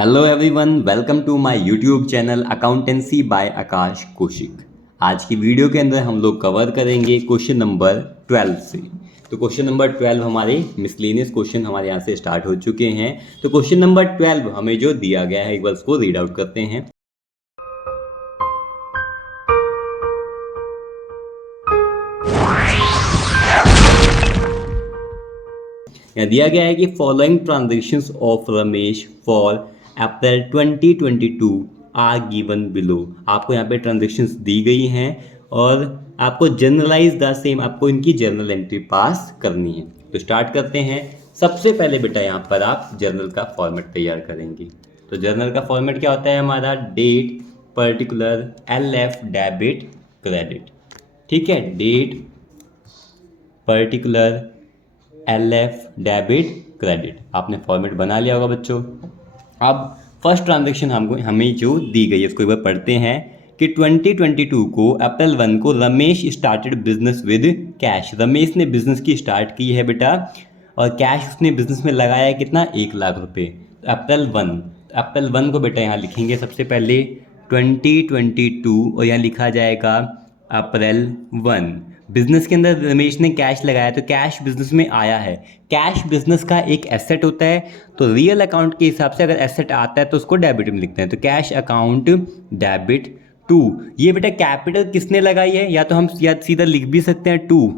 Hello everyone, welcome to my YouTube channel accountancy by Aakash Kaushik. आज की video के अंदर हम लोग कवर करेंगे क्वेश्चन नंबर 12 से। तो क्वेश्चन नंबर 12 हमारे मिसलेनियस क्वेश्चन हमारे यहाँ से स्टार्ट हो चुके हैं। तो क्वेश्चन नंबर 12 हमें जो दिया गया है एक बार उसको रीड आउट करते हैं। यहाँ दिया गया है कि following transactions of Ramesh for April 2022 are given below. आपको यहाँ पे ट्रांजेक्शन्स दी गई हैं और आपको जनरलाइज द सेम, आपको इनकी जर्नल एंट्री पास करनी है। तो स्टार्ट करते हैं। सबसे पहले बेटा यहाँ पर आप जर्नल का फॉर्मेट तैयार करेंगे। तो जर्नल का फॉर्मेट क्या होता है हमारा? Date, particular, LF, debit, credit. ठीक है, date, particular, LF, debit, credit. आपने फॉर्मेट बना लिया होगा बच्चों। अब फर्स्ट ट्रांजेक्शन हमें जो दी गई है उसको एक बार पढ़ते हैं कि 2022 को अप्रैल 1 को Ramesh started business with cash. Ramesh ने बिजनेस की स्टार्ट की है बेटा और कैश उसने बिजनेस में लगाया है कितना? 1 लाख रुपए। अप्रैल 1 को बेटा यहाँ लिखेंगे सबसे पहले 2022 और यहाँ लिखा जाएगा अप्रैल 1। बिजनेस के अंदर रमेश ने कैश लगाया तो कैश बिजनेस में आया है। कैश बिजनेस का एक एसेट होता है, तो रियल अकाउंट के हिसाब से अगर एसेट आता है तो उसको डेबिट में लिखते हैं। तो कैश अकाउंट डेबिट टू। ये बेटा कैपिटल किसने लगाई है? या तो हम या सीधा लिख भी सकते हैं टू,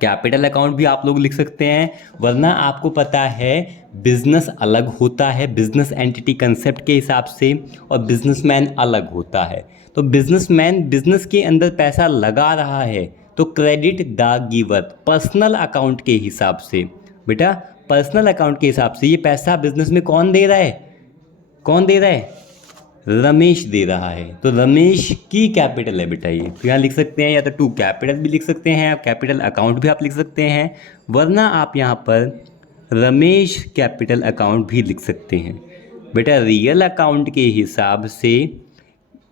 कैपिटल अकाउंट भी आप लोग लिख सकते हैं, वरना आपको पता है बिजनेस अलग होता है बिजनेस एंटिटी कंसेप्ट के हिसाब से और बिजनेसमैन अलग होता है। तो बिजनेसमैन बिजनेस के अंदर पैसा लगा रहा है तो credit the giver, personal account के हिसाब से। बेटा पर्सनल अकाउंट के हिसाब से ये पैसा बिजनेस में कौन दे रहा है? कौन दे रहा है? रमेश दे रहा है। तो रमेश की कैपिटल है बेटा ये। तो यहाँ लिख सकते हैं या तो टू कैपिटल भी लिख सकते हैं, कैपिटल अकाउंट भी आप लिख सकते हैं, वरना आप यहाँ पर रमेश कैपिटल अकाउंट भी लिख सकते हैं। बेटा रियल अकाउंट के हिसाब से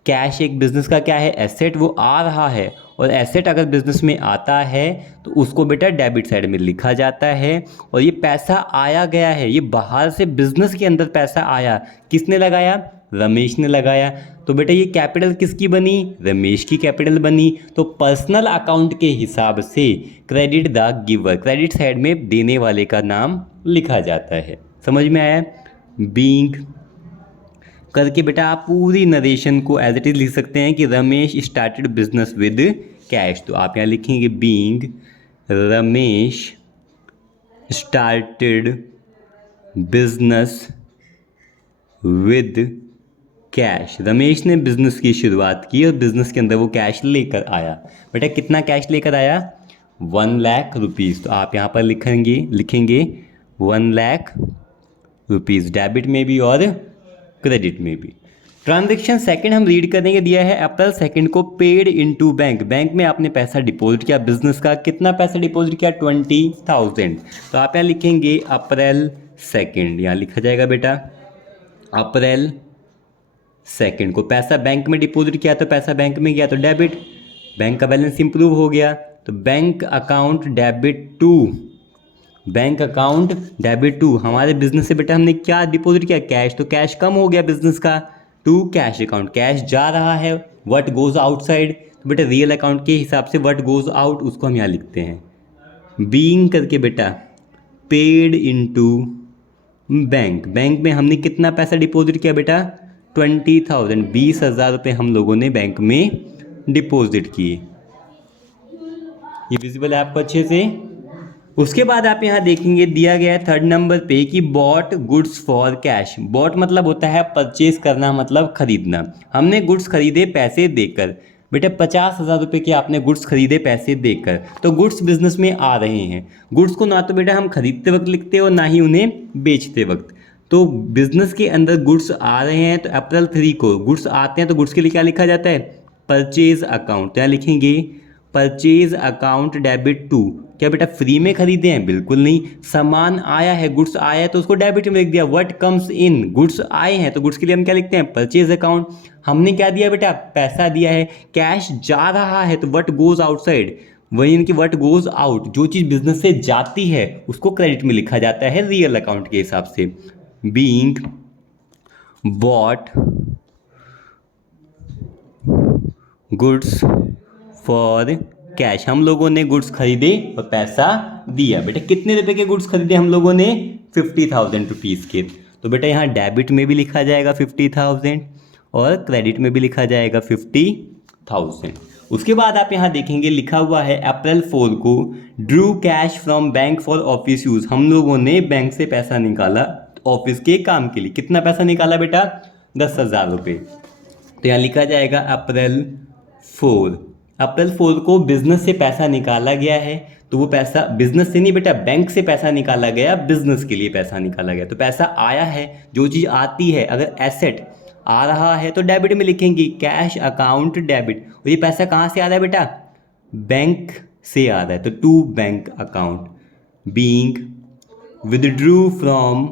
कैश एक बिजनेस का क्या है? एसेट, वो आ रहा है और एसेट अगर बिजनेस में आता है तो उसको बेटा डेबिट साइड में लिखा जाता है। और ये पैसा आया गया है, ये बाहर से बिजनेस के अंदर पैसा आया, किसने लगाया? रमेश ने लगाया। तो बेटा ये कैपिटल किसकी बनी? रमेश की कैपिटल बनी। तो पर्सनल अकाउंट के हिसाब से credit the giver, credit side में देने वाले का नाम लिखा जाता है। समझ में आया? बीइंग करके बेटा आप पूरी नरेशन को एज इट इज लिख सकते हैं कि Ramesh started business with cash. तो आप यहाँ लिखेंगे being Ramesh started business with cash. Ramesh ने बिजनेस की शुरुआत की और बिजनेस के अंदर वो कैश लेकर आया। बेटा कितना कैश लेकर आया? 1 लाख रुपीज़। तो आप यहाँ पर लिखेंगे 1 लाख रुपीज़, डेबिट में भी और क्रेडिट में भी। ट्रांजेक्शन सेकंड हम रीड करेंगे, दिया है अप्रैल 2 को पेड इनटू बैंक। बैंक में आपने पैसा डिपॉजिट किया बिजनेस का। कितना पैसा डिपॉजिट किया? 20,000। तो आप यहाँ लिखेंगे अप्रैल 2, यहाँ लिखा जाएगा बेटा अप्रैल 2 को पैसा बैंक में डिपॉजिट किया तो पैसा बैंक में गया तो डेबिट, बैंक का बैलेंस इंप्रूव हो गया। तो bank account debit to, bank account debit to. हमारे बिजनेस से बेटा हमने क्या डिपॉजिट किया? कैश। तो कैश कम हो गया बिजनेस का, टू कैश अकाउंट, कैश जा रहा है, व्हाट गोज आउटसाइड। तो बेटा रियल अकाउंट के हिसाब से व्हाट गोज आउट उसको हम यहाँ लिखते हैं बीइंग करके बेटा पेड इनटू बैंक। बैंक में हमने कितना पैसा डिपॉजिट किया बेटा? 20,000, 20,000 रुपये हम लोगों ने बैंक में डिपॉजिट किए। ये विजिबल है आपको अच्छे से? उसके बाद आप यहाँ देखेंगे दिया गया है 3rd नंबर पे कि bought goods for cash. Bought मतलब होता है परचेज करना, मतलब खरीदना। हमने गुड्स खरीदे पैसे देकर। बेटा 50,000 रुपये के आपने गुड्स खरीदे पैसे देकर, तो गुड्स बिजनेस में आ रहे हैं। गुड्स को ना तो बेटा हम खरीदते वक्त लिखते और ना ही उन्हें बेचते वक्त। तो बिजनेस के अंदर गुड्स आ रहे हैं तो अप्रैल 3 को गुड्स आते हैं तो गुड्स के लिए क्या लिखा जाता है? Purchase account. क्या लिखेंगे? Purchase account debit to. क्या बेटा फ्री में खरीदे हैं? बिल्कुल नहीं। सामान आया है, गुड्स आया है तो उसको डेबिट में लिख दिया। व्हाट कम्स इन, गुड्स आए हैं तो गुड्स के लिए हम क्या लिखते हैं? Purchase account. हमने क्या दिया बेटा? पैसा दिया है। कैश जा रहा है तो व्हाट गोज आउटसाइड, वही इनकी व्हाट गोज आउट, जो चीज़ बिजनेस से जाती है उसको क्रेडिट में लिखा जाता है रियल अकाउंट के हिसाब से। Being bot goods for cash, हम लोगों ने गुड्स खरीदे और पैसा दिया। बेटा कितने रुपए के गुड्स खरीदे हम लोगों ने? 50,000 रुपीज़ के। तो बेटा यहाँ डेबिट में भी लिखा जाएगा 50,000 और क्रेडिट में भी लिखा जाएगा 50,000। उसके बाद आप यहाँ देखेंगे लिखा हुआ है अप्रैल 4 को Drew cash from bank for office use, हम लोगों ने बैंक से पैसा निकाला ऑफिस के काम के लिए। कितना पैसा निकाला बेटा? 10,000 रुपये। तो यहाँ लिखा जाएगा अप्रैल 4, अप्रैल 4 को बिजनेस से पैसा निकाला गया है। तो वो पैसा बिजनेस से नहीं बेटा, बैंक से पैसा निकाला गया, बिजनेस के लिए पैसा निकाला गया। तो पैसा आया है, जो चीज़ आती है, अगर एसेट आ रहा है तो डेबिट में लिखेंगे कैश अकाउंट डेबिट। और ये पैसा कहाँ से आ रहा है बेटा? बैंक से आ रहा है, तो to bank account being withdrawn from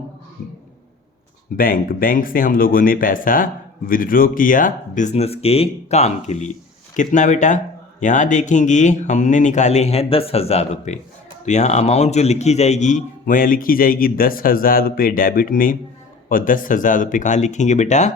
bank, bank से हम लोगों ने पैसा विदड्रॉ किया बिजनेस के काम के लिए। कितना बेटा? यहाँ देखेंगे हमने निकाले हैं 10,000 रुपये। तो यहाँ अमाउंट जो लिखी जाएगी वो यहाँ लिखी जाएगी 10,000 रुपये डेबिट में और 10,000 रुपये कहाँ लिखेंगे बेटा?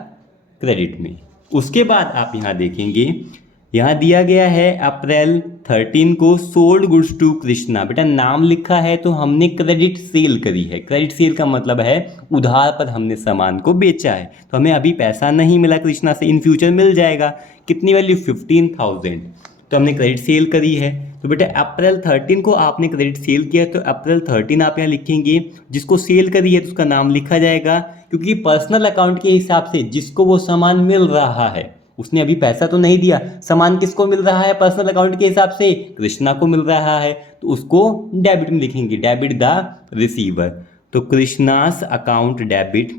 क्रेडिट में। उसके बाद आप यहाँ देखेंगे यहाँ दिया गया है अप्रैल 13 को सोल्ड गुड्स टू कृष्णा। बेटा नाम लिखा है तो हमने क्रेडिट सेल करी है। क्रेडिट सेल का मतलब है उधार पर हमने सामान को बेचा है। तो हमें अभी पैसा नहीं मिला कृष्णा से, इन फ्यूचर मिल जाएगा। कितनी वैल्यू? 15,000। तो हमने क्रेडिट सेल करी है। तो बेटा अप्रैल 13 को आपने क्रेडिट सेल किया, तो अप्रैल 13 आप यहाँ लिखेंगे। जिसको सेल करी है तो उसका नाम लिखा जाएगा, क्योंकि पर्सनल अकाउंट के हिसाब से जिसको वो सामान मिल रहा है, उसने अभी पैसा तो नहीं दिया, सामान किसको मिल रहा है पर्सनल अकाउंट के हिसाब से? कृष्णा को मिल रहा है, तो उसको डेबिट में लिखेंगे, डेबिट द रिसीवर। तो कृष्णास अकाउंट डेबिट।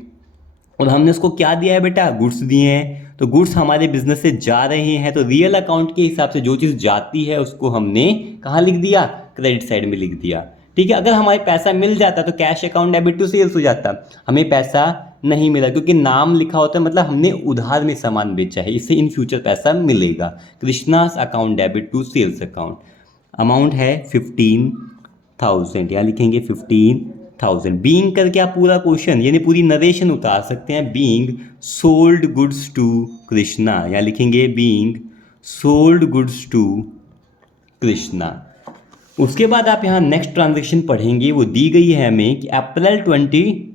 और हमने उसको क्या दिया है बेटा? गुड्स दिए हैं। तो गुड्स हमारे बिजनेस से जा रहे हैं, तो रियल अकाउंट के हिसाब से जो चीज़ जाती है उसको हमने कहाँ लिख दिया? क्रेडिट साइड में लिख दिया। ठीक है, अगर हमारे पैसा मिल जाता तो cash account debit to sales हो जाता। हमें पैसा नहीं मिला क्योंकि नाम लिखा होता है, मतलब हमने उधार में सामान बेचा है, इससे इन फ्यूचर पैसा मिलेगा। Krishna's account debit to sales account. Amount है 15,000, यहाँ लिखेंगे 15,000। बीइंग करके आप पूरा क्वेश्चन यानी पूरी नरेशन उतार सकते हैं। Being sold goods to Krishna, यहाँ लिखेंगे being sold goods to Krishna. उसके बाद आप यहाँ नेक्स्ट ट्रांजेक्शन पढ़ेंगे, वो दी गई है हमें कि अप्रैल 20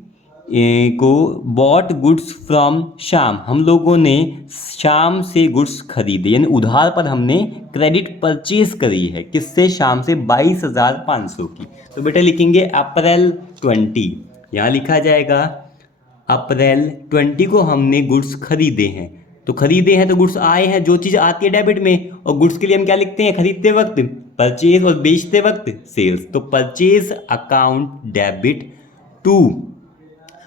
को बॉट गुड्स फ्रॉम श्याम, हम लोगों ने श्याम से गुड्स खरीदे, यानी उधार पर हमने क्रेडिट परचेज करी है। किससे? श्याम से 22,500 की। तो बेटा लिखेंगे अप्रैल 20, यहाँ लिखा जाएगा अप्रैल 20 को हमने गुड्स खरीदे हैं। तो खरीदे हैं तो गुड्स आए हैं, जो चीज़ आती है डेबिट में, और गुड्स के लिए हम क्या लिखते हैं खरीदते वक्त? परचेज, और बेचते वक्त सेल्स। तो परचेज अकाउंट डेबिट टू,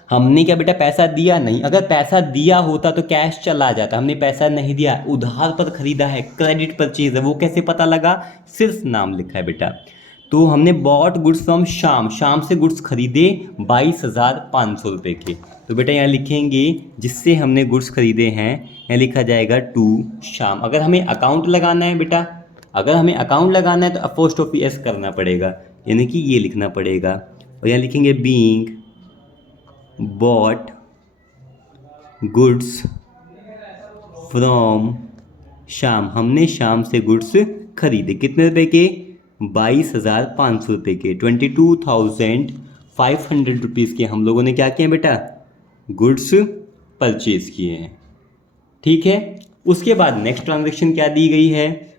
हमने क्या बेटा पैसा दिया नहीं, अगर पैसा दिया होता तो कैश चला जाता, हमने पैसा नहीं दिया, उधार पर खरीदा है, क्रेडिट परचेज है। वो कैसे पता लगा? सिर्फ नाम लिखा है बेटा। तो हमने bot goods from Shyam, Shyam से गुड्स खरीदे 22,500 रुपये के। तो बेटा यहाँ लिखेंगे जिससे हमने गुड्स खरीदे हैं, यहाँ लिखा जाएगा टू श्याम। अगर हमें अकाउंट लगाना है बेटा, अगर हमें अकाउंट लगाना है तो अपोस्ट्रोफी एस करना पड़ेगा, यानी कि ये लिखना पड़ेगा। और यहाँ लिखेंगे being bot goods from Shyam, हमने श्याम से गुड्स खरीदे। कितने रुपए के? 22,500 रुपये के। 22,500 रुपीज़ के हम लोगों ने क्या किए बेटा? गुड्स परचेज किए हैं। ठीक है, उसके बाद नेक्स्ट ट्रांजैक्शन क्या दी गई है?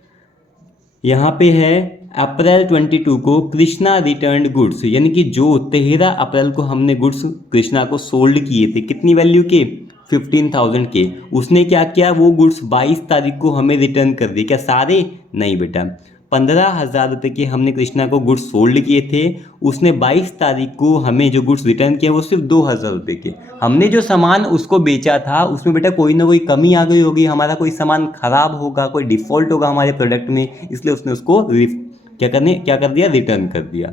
यहाँ पे है अप्रैल 22 को कृष्णा रिटर्न गुड्स, यानी कि जो 13 अप्रैल को हमने गुड्स कृष्णा को सोल्ड किए थे, कितनी वैल्यू के? 15,000 के। उसने क्या किया? वो गुड्स 22 तारीख को हमें रिटर्न कर दिए। क्या सारे? नहीं बेटा, 15,000 रुपये के हमने कृष्णा को गुड्स सोल्ड किए थे, उसने 22 तारीख को हमें जो गुड्स रिटर्न किया वो सिर्फ 2,000 रुपये के। हमने जो सामान उसको बेचा था उसमें बेटा कोई ना कोई कमी आ गई होगी, हमारा कोई सामान खराब होगा, कोई डिफ़ॉल्ट होगा हमारे प्रोडक्ट में, इसलिए उसने उसको क्या कर दिया? रिटर्न कर दिया।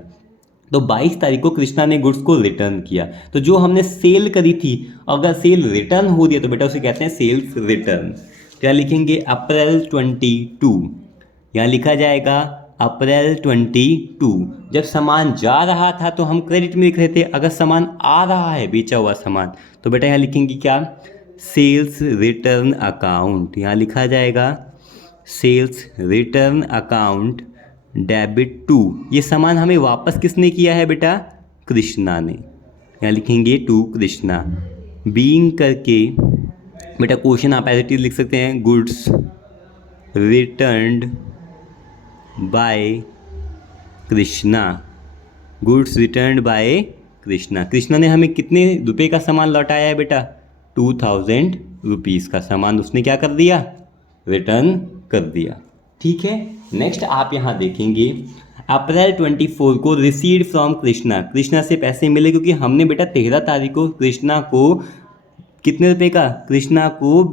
तो 22 तारीख को कृष्णा ने गुड्स को रिटर्न किया। तो जो हमने सेल करी थी, अगर सेल रिटर्न हो दिया तो बेटा उसे कहते हैं सेल्स रिटर्न। क्या लिखेंगे? अप्रैल 22, यहाँ लिखा जाएगा अप्रैल 22। जब सामान जा रहा था तो हम क्रेडिट में लिख रहे थे, अगर सामान आ रहा है बेचा हुआ सामान तो बेटा यहाँ लिखेंगे क्या? सेल्स रिटर्न अकाउंट, यहाँ लिखा जाएगा sales return account debit to. ये सामान हमें वापस किसने किया है बेटा? कृष्णा ने। यहाँ लिखेंगे टू कृष्णा। बीइंग करके बेटा क्वेश्चन आप एज इट इज लिख सकते हैं, goods returned by Krishna. Goods returned by Krishna. Krishna ने हमें कितने रुपए का सामान लौटाया है बेटा? 2000 रुपीज़ का सामान उसने क्या कर दिया? रिटर्न कर दिया। ठीक है, नेक्स्ट आप यहाँ देखेंगे अप्रैल 24 को रिसीव्ड फ्रॉम कृष्णा। कृष्णा से पैसे मिले क्योंकि हमने बेटा 13 तारीख को कृष्णा को कितने रुपए का? कृष्णा को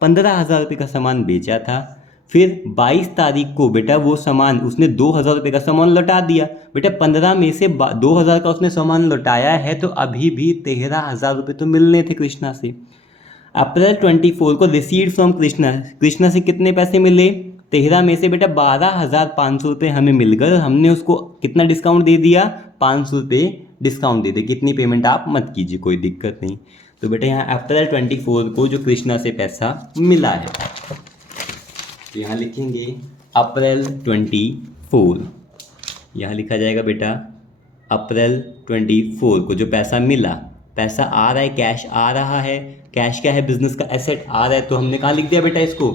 15,000 रुपये का सामान बेचा था। फिर 22 तारीख को बेटा वो सामान उसने 2,000 रुपये का सामान लौटा दिया। बेटा 15 में से 2,000 का उसने सामान लौटाया है तो अभी भी 13,000 रुपये तो मिलने थे कृष्णा से। अप्रैल 24 को रिसीव्ड फ्रॉम कृष्णा। कृष्णा से कितने पैसे मिले? 13 में से बेटा 12,500 रुपये हमें मिल गए। हमने उसको कितना डिस्काउंट दे दिया? 500 रुपये डिस्काउंट दे दिया। कितनी पेमेंट आप मत कीजिए, कोई दिक्कत नहीं। तो बेटा यहाँ अप्रैल 24 को जो कृष्णा से पैसा मिला है, तो यहाँ लिखेंगे अप्रैल 24। यहाँ लिखा जाएगा बेटा अप्रैल 24 को जो पैसा मिला, पैसा आ रहा है, कैश आ रहा है। कैश क्या है? बिजनेस का एसेट आ रहा है, तो हमने कहाँ लिख दिया बेटा इसको?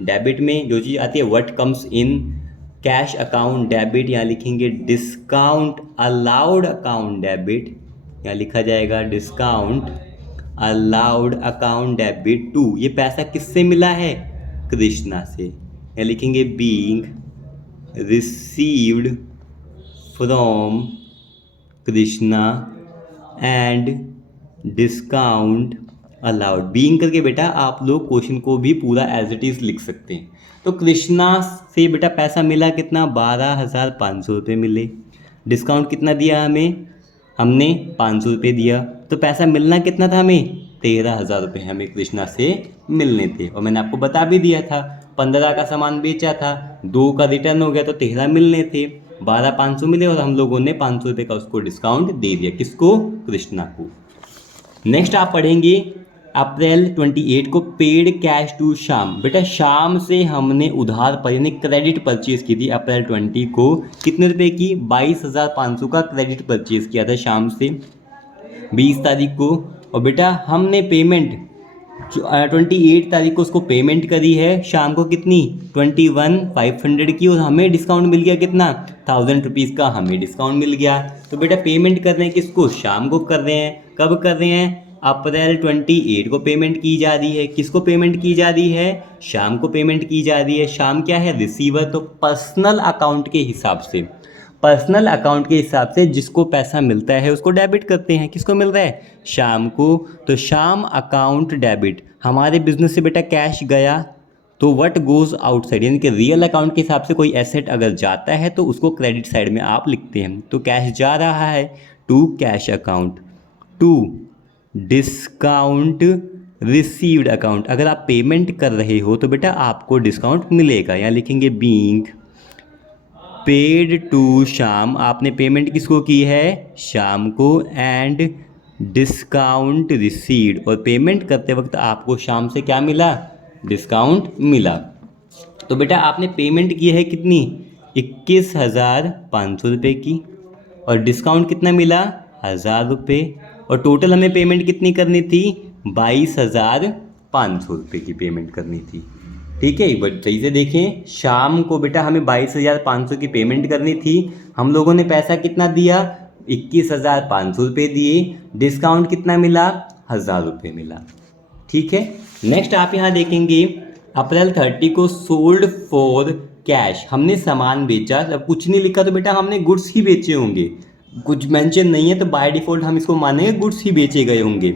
डेबिट में जो चीज़ आती है what comes in cash account debit, यहाँ लिखेंगे डिस्काउंट अलाउड अकाउंट डेबिट। यहाँ लिखा जाएगा discount allowed account debit to. ये पैसा किससे मिला है? कृष्णा से। यहाँ लिखेंगे being received from Krishna and discount allowed. Being करके बेटा आप लोग क्वेश्चन को भी पूरा एज इट इज लिख सकते हैं। तो कृष्णा से बेटा पैसा मिला कितना? 12,500 रुपये मिले। डिस्काउंट कितना दिया हमें? हमने 500 रुपये दिया। तो पैसा मिलना कितना था हमें? 13,000 रुपये हमें कृष्णा से मिलने थे। और मैंने आपको बता भी दिया था 15 का सामान बेचा था, 2 का रिटर्न हो गया तो 13 मिलने थे। 12,500 मिले और हम लोगों ने 500 रुपये का उसको डिस्काउंट दे दिया। किसको? कृष्णा को। नेक्स्ट आप पढ़ेंगे अप्रैल 28 को पेड कैश टू श्याम। बेटा श्याम से हमने उधार पर यानी क्रेडिट परचेज की थी अप्रैल 20 को। कितने रुपए की? 22,500 का क्रेडिट परचेज किया था श्याम से 20 तारीख को। और बेटा हमने पेमेंट 28 तारीख को उसको पेमेंट करी है शाम को कितनी? 21,500 की। और हमें डिस्काउंट मिल गया कितना? 1,000 रुपीज़ का हमें डिस्काउंट मिल गया। तो बेटा पेमेंट कर रहे हैं किसको? शाम को कर रहे हैं। कब कर रहे हैं? अप्रैल 28 को पेमेंट की जा रही है। किसको पेमेंट की जा रही है? शाम को पेमेंट की जा रही है। शाम क्या है? रिसीवर। तो पर्सनल अकाउंट के हिसाब से, पर्सनल अकाउंट के हिसाब से जिसको पैसा मिलता है उसको डेबिट करते हैं। किसको मिल रहा है? शाम को। तो शाम अकाउंट डेबिट। हमारे बिजनेस से बेटा कैश गया तो व्हाट गोज आउटसाइड, यानी कि रियल अकाउंट के हिसाब से कोई एसेट अगर जाता है तो उसको क्रेडिट साइड में आप लिखते हैं। तो कैश जा रहा है to cash account, to discount received account. अगर आप पेमेंट कर रहे हो तो बेटा आपको डिस्काउंट मिलेगा। यहाँ लिखेंगे बीइंग पेड टू शाम। आपने पेमेंट किसको की है? शाम को। एंड डिस्काउंट रिसीव्ड, और पेमेंट करते वक्त आपको शाम से क्या मिला? डिस्काउंट मिला। तो बेटा आपने पेमेंट की है कितनी? 21,500 रुपये की। और डिस्काउंट कितना मिला? 1,000 रुपये। और टोटल हमें पेमेंट कितनी करनी थी? 22,500 रुपये की पेमेंट करनी थी। ठीक है, बट सही से देखें, शाम को बेटा हमें 22,500 की पेमेंट करनी थी। हम लोगों ने पैसा कितना दिया? 21,500 रुपये दिए। डिस्काउंट कितना मिला? 1,000 रुपये मिला। ठीक है, नेक्स्ट आप यहाँ देखेंगे अप्रैल 30 को सोल्ड फॉर कैश। हमने सामान बेचा। जब कुछ नहीं लिखा तो बेटा हमने गुड्स ही बेचे होंगे। कुछ मेंशन नहीं है तो बाय डिफ़ॉल्ट हम इसको मानेंगे गुड्स ही बेचे गए होंगे।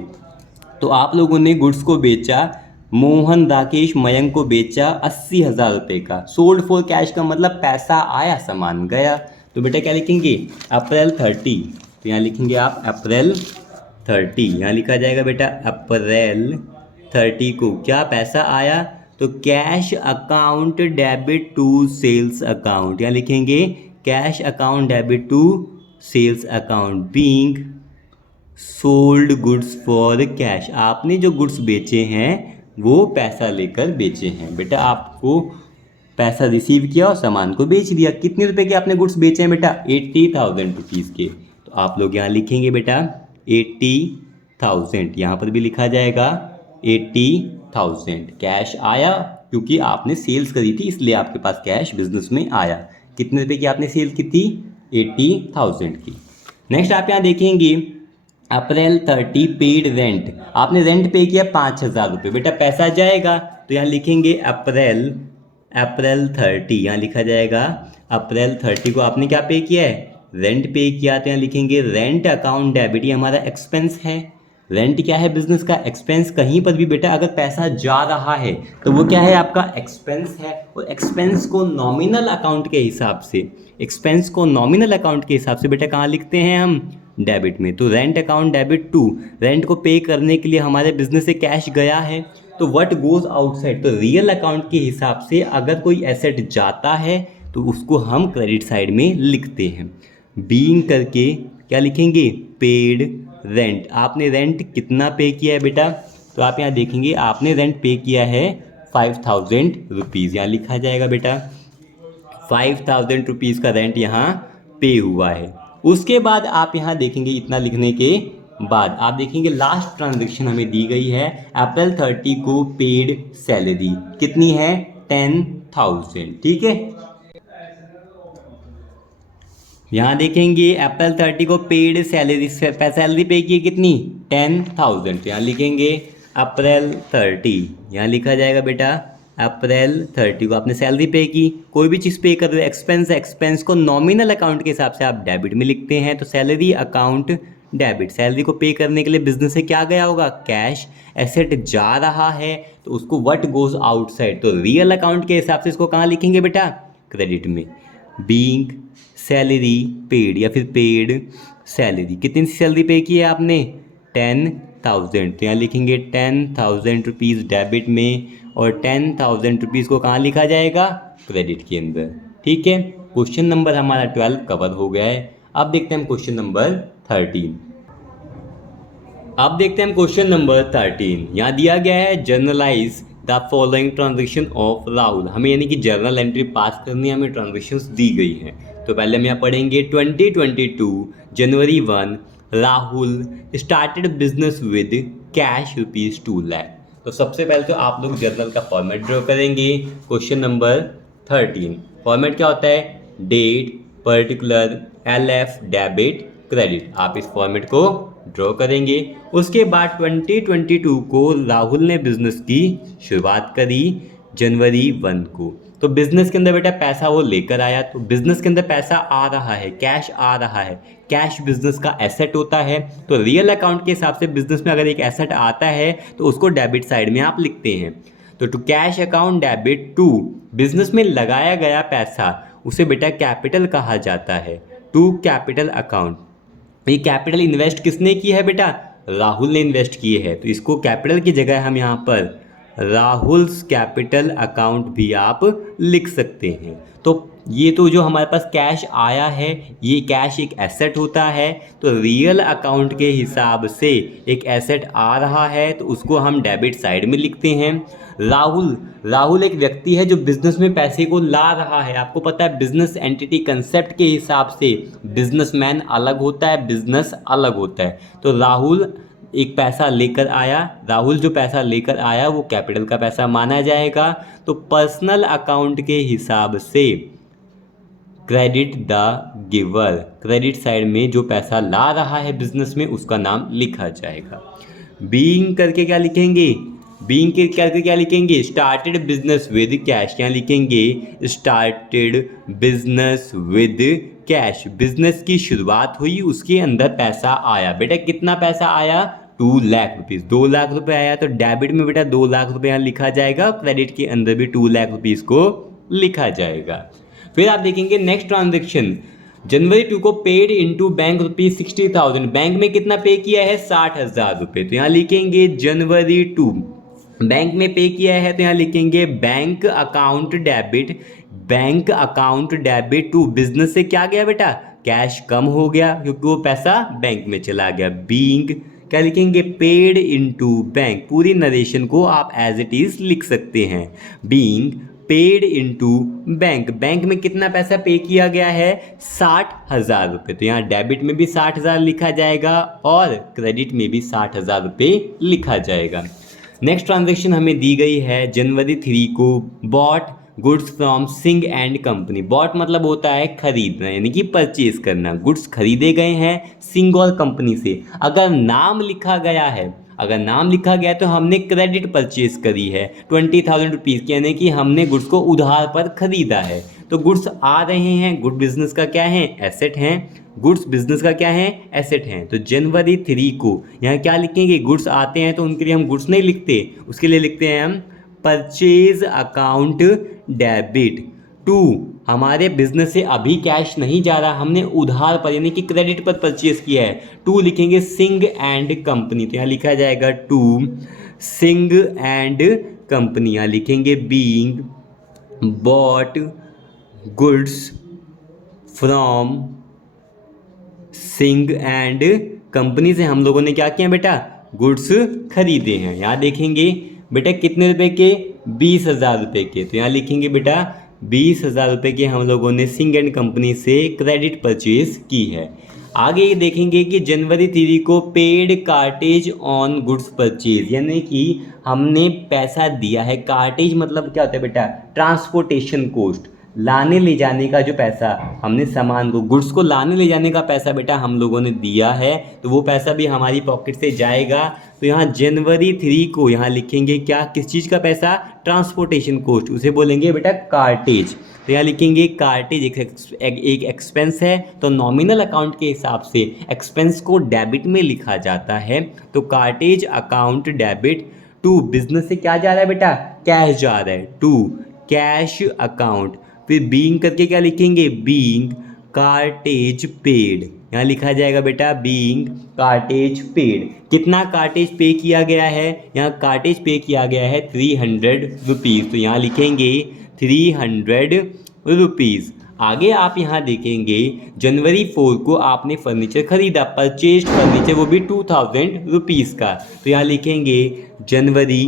तो आप लोगों ने गुड्स को बेचा। मोहन, राकेश, मयंक को बेचा 80,000 रुपये का। सोल्ड फॉर कैश का मतलब पैसा आया, सामान गया। तो बेटा क्या लिखेंगे? अप्रैल 30। तो यहाँ लिखेंगे आप अप्रैल 30। यहाँ लिखा जाएगा बेटा अप्रैल 30 को क्या पैसा आया? तो cash account debit to sales account. यहाँ लिखेंगे cash account debit to sales account being sold goods for cash, आपने जो गुड्स बेचे हैं वो पैसा लेकर बेचे हैं। बेटा आपको पैसा रिसीव किया और सामान को बेच दिया। कितने रुपए के आपने गुड्स बेचे हैं बेटा? 80,000 रुपीज़ के। तो आप लोग यहाँ लिखेंगे बेटा 80,000, यहाँ पर भी लिखा जाएगा 80,000। कैश आया क्योंकि आपने सेल्स करी थी, इसलिए आपके पास कैश बिजनेस में आया। कितने रुपए की आपने सेल की थी? 80,000 की। नेक्स्ट आप यहाँ देखेंगे अप्रैल 30 पेड रेंट, आपने रेंट पे किया 5,000 रुपये। बेटा पैसा जाएगा तो यहाँ लिखेंगे अप्रैल 30, यहाँ लिखा जाएगा अप्रैल 30 को आपने क्या पे किया है? रेंट पे किया। तो यहाँ लिखेंगे रेंट अकाउंट डेबिट, ये हमारा एक्सपेंस है। रेंट क्या है? बिजनेस का एक्सपेंस। कहीं पर भी बेटा अगर पैसा जा रहा है तो वो क्या है? आपका एक्सपेंस है। और एक्सपेंस को नॉमिनल अकाउंट के हिसाब से, एक्सपेंस को नॉमिनल अकाउंट के हिसाब से बेटा कहाँ लिखते हैं हम? डेबिट में। तो rent account debit to, rent को पे करने के लिए हमारे बिजनेस से कैश गया है, तो व्हाट गोज आउटसाइड, तो रियल अकाउंट के हिसाब से अगर कोई एसेट जाता है तो उसको हम क्रेडिट साइड में लिखते हैं। बीइंग करके क्या लिखेंगे? पेड रेंट, आपने रेंट कितना पे किया है बेटा? तो आप यहाँ देखेंगे आपने रेंट पे किया है 5,000 रुपीज़, यहाँ लिखा जाएगा बेटा 5,000 रुपीज़ का रेंट यहाँ पे हुआ है। उसके बाद आप यहाँ देखेंगे, इतना लिखने के बाद आप देखेंगे लास्ट ट्रांजेक्शन हमें दी गई है अप्रैल 30 को पेड सैलरी कितनी है? 10,000। ठीक है, यहाँ देखेंगे अप्रैल 30 को पेड सैलरी, सैलरी पे की कितनी? 10,000। तो यहाँ लिखेंगे अप्रैल 30, यहाँ लिखा जाएगा बेटा अप्रैल 30 को आपने सैलरी पे की। कोई भी चीज़ पे कर रहे हो, एक्सपेंस, एक्सपेंस को नॉमिनल अकाउंट के हिसाब से आप डेबिट में लिखते हैं। तो सैलरी अकाउंट डेबिट, सैलरी को पे करने के लिए बिजनेस से क्या गया होगा? कैश। एसेट जा रहा है तो उसको व्हाट गोज आउटसाइड, तो रियल अकाउंट के हिसाब से इसको कहाँ लिखेंगे बेटा? क्रेडिट में। बीइंग सैलरी पेड या फिर पेड सैलरी, कितनी सैलरी पे की है आपने? 10,000। तो यहाँ लिखेंगे 10,000 रुपीज़ डेबिट में और 10,000 रुपीज़ को कहाँ लिखा जाएगा? क्रेडिट के अंदर। ठीक है, क्वेश्चन नंबर हमारा 12 कवर हो गया है। अब देखते हैं हम क्वेश्चन नंबर 13। अब देखते हैं हम क्वेश्चन नंबर 13। यहाँ दिया गया है generalized the following transaction of Rahul, हमें यानी कि जर्नल एंट्री पास करनी है, हमें ट्रांजेक्शन्स दी गई हैं। तो पहले हम यहाँ पढ़ेंगे 2022 जनवरी 1 Rahul started business with cash ₹2 lakh. तो सबसे पहले तो आप लोग जर्नल का फॉर्मेट ड्रॉ करेंगे। क्वेश्चन नंबर 13 फॉर्मेट क्या होता है? Date, particular, LF, debit, credit. आप इस फॉर्मेट को ड्रॉ करेंगे। उसके बाद 2022 को राहुल ने बिजनेस की शुरुआत करी जनवरी 1 को। तो बिजनेस के अंदर बेटा पैसा वो लेकर आया, तो बिजनेस के अंदर पैसा आ रहा है, कैश आ रहा है। कैश बिजनेस का एसेट होता है, तो रियल अकाउंट के हिसाब से बिजनेस में अगर एक एसेट आता है तो उसको डेबिट साइड में आप लिखते हैं। तो to cash account debit to, business में लगाया गया पैसा उसे बेटा कैपिटल कहा जाता है। टू कैपिटल अकाउंट, ये कैपिटल इन्वेस्ट किसने की है बेटा? राहुल ने इन्वेस्ट किए है, तो इसको कैपिटल की जगह हम यहाँ पर राहुल्स कैपिटल अकाउंट भी आप लिख सकते हैं। तो ये तो जो हमारे पास कैश आया है, ये कैश एक एसेट होता है, तो रियल अकाउंट के हिसाब से एक एसेट आ रहा है तो उसको हम डेबिट साइड में लिखते हैं। राहुल एक व्यक्ति है जो बिजनेस में पैसे को ला रहा है। आपको पता है बिजनेस एंटिटी कंसेप्ट के हिसाब से बिजनेसमैन अलग होता है, बिजनेस अलग होता है। तो राहुल एक पैसा लेकर आया, राहुल जो पैसा लेकर आया वो कैपिटल का पैसा माना जाएगा। तो पर्सनल अकाउंट के हिसाब से credit the giver, credit side में जो पैसा ला रहा है बिजनेस में उसका नाम लिखा जाएगा। बीइंग करके क्या लिखेंगे? बीइंग के करके क्या लिखेंगे? स्टार्टेड बिजनेस विद कैश, यहाँ लिखेंगे started business with cash, business की शुरुआत हुई, उसके अंदर पैसा आया। बेटा कितना पैसा आया? 2 लाख रुपीज़, 2 लाख रुपए आया। तो डेबिट में बेटा 2 लाख रुपए यहाँ लिखा जाएगा, क्रेडिट के अंदर भी 2 लाख रुपीज़ को लिखा जाएगा। फिर आप देखेंगे नेक्स्ट ट्रांजेक्शन जनवरी 2 को पेड इनटू बैंक ₹60,000, बैंक में कितना पे किया है? 60,000 रुपये। तो यहाँ लिखेंगे जनवरी 2 बैंक में पे किया है, तो यहाँ लिखेंगे bank account debit, bank account debit to, business से क्या गया बेटा? कैश कम हो गया क्योंकि वो पैसा बैंक में चला गया। बीइंग क्या लिखेंगे, पेड इनटू बैंक। पूरी नरेशन को आप एज इट इज लिख सकते हैं। Being paid into bank, bank में कितना पैसा पे किया गया है, 60,000 रुपये। तो यहाँ डेबिट में भी 60,000 लिखा जाएगा और क्रेडिट में भी 60,000 रुपये लिखा जाएगा। नेक्स्ट ट्रांजेक्शन हमें दी गई है जनवरी 3 को, bought goods from Singh and company. Bought मतलब होता है खरीदना, यानी कि परचेज करना। गुड्स खरीदे गए हैं सिंह और कंपनी से। अगर नाम लिखा गया है, अगर नाम लिखा गया तो हमने क्रेडिट परचेज करी है 20,000 रुपीज़, यानी कि हमने गुड्स को उधार पर खरीदा है। तो गुड्स आ रहे हैं, गुड बिजनेस का क्या है, एसेट हैं। गुड्स बिजनेस का क्या है, एसेट हैं। तो जनवरी 3 को यहाँ क्या लिखेंगे, गुड्स आते हैं तो उनके लिए हम गुड्स नहीं लिखते, उसके लिए लिखते हैं हम परचेज अकाउंट डेबिट। 2 हमारे बिजनेस से अभी कैश नहीं जा रहा, हमने उधार पर यानी कि क्रेडिट पर परचेज किया है। 2 लिखेंगे सिंह एंड कंपनी, तो यहाँ लिखा जाएगा 2 सिंह एंड कंपनी। यहाँ लिखेंगे being bot goods from Singh and company से हम लोगों ने क्या किया बेटा, गुड्स खरीदे हैं। यहाँ देखेंगे बेटा कितने रुपए के, 20,000 रुपये के। तो यहाँ लिखेंगे बेटा 20,000 रुपये के हम लोगों ने सिंह एंड कंपनी से क्रेडिट परचेज की है। आगे ये देखेंगे कि जनवरी 3 को paid cartage on goods purchase, यानी कि हमने पैसा दिया है। कार्टेज मतलब क्या होता है बेटा, ट्रांसपोर्टेशन कॉस्ट, लाने ले जाने का जो पैसा, हमने सामान को, गुड्स को लाने ले जाने का पैसा बेटा हम लोगों ने दिया है, तो वो पैसा भी हमारी पॉकेट से जाएगा। तो यहाँ जनवरी 3 को यहाँ लिखेंगे क्या, किस चीज़ का पैसा, ट्रांसपोर्टेशन कॉस्ट, उसे बोलेंगे बेटा कार्टेज। तो यहाँ लिखेंगे कार्टेज एक एक्सपेंस है, तो नॉमिनल अकाउंट के हिसाब से एक्सपेंस को डेबिट में लिखा जाता है। तो कार्टेज अकाउंट डेबिट। 2 बिजनेस से क्या जा रहा है बेटा, कैश जा रहा है, 2 कैश अकाउंट। फिर बीइंग करके क्या लिखेंगे, बीइंग कार्टेज पेड। यहाँ लिखा जाएगा बेटा बीइंग कार्टेज पेड। कितना कार्टेज पे किया गया है, यहाँ कार्टेज पे किया गया है 300 रुपीज़। तो यहाँ लिखेंगे 300 रुपीज़। आगे आप यहाँ देखेंगे जनवरी 4 को आपने फर्नीचर खरीदा, परचेज फर्नीचर, वो भी 2,000 रुपीज़ का। तो यहाँ लिखेंगे जनवरी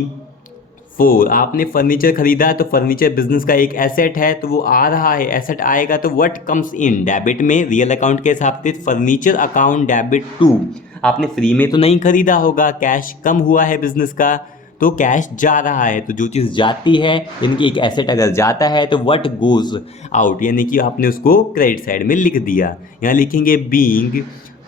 4 आपने फर्नीचर खरीदा, तो फर्नीचर बिजनेस का एक एसेट है, तो वो आ रहा है, एसेट आएगा तो व्हाट कम्स इन डेबिट में, रियल अकाउंट के हिसाब से फर्नीचर अकाउंट डेबिट 2। आपने फ्री में तो नहीं खरीदा होगा, कैश कम हुआ है बिजनेस का, तो कैश जा रहा है। तो जो चीज़ जाती है, यानी कि एक एसेट अगर जाता है तो व्हाट गोज आउट, यानी कि आपने उसको क्रेडिट साइड में लिख दिया। यहाँ लिखेंगे बीइंग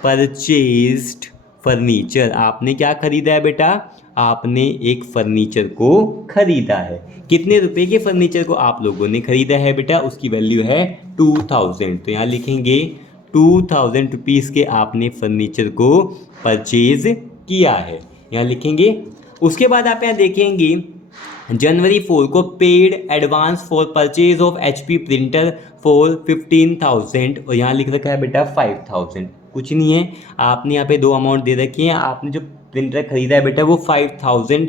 परचेज्ड फर्नीचर। आपने क्या खरीदा है बेटा, आपने एक फर्नीचर को खरीदा है। कितने रुपए के फर्नीचर को आप लोगों ने खरीदा है बेटा, उसकी वैल्यू है 2,000। तो यहाँ लिखेंगे 2,000 रुपीज़ के आपने फर्नीचर को परचेज किया है, यहाँ लिखेंगे। उसके बाद आप यहाँ देखेंगे जनवरी 4 को paid advance for purchase of HP printer for 15,000, और यहाँ लिख रखा है बेटा 5,000। कुछ नहीं है, आपने यहाँ पे 2 अमाउंट दे रखी हैं। आपने जो प्रिंटर खरीदा है बेटा वो 5,000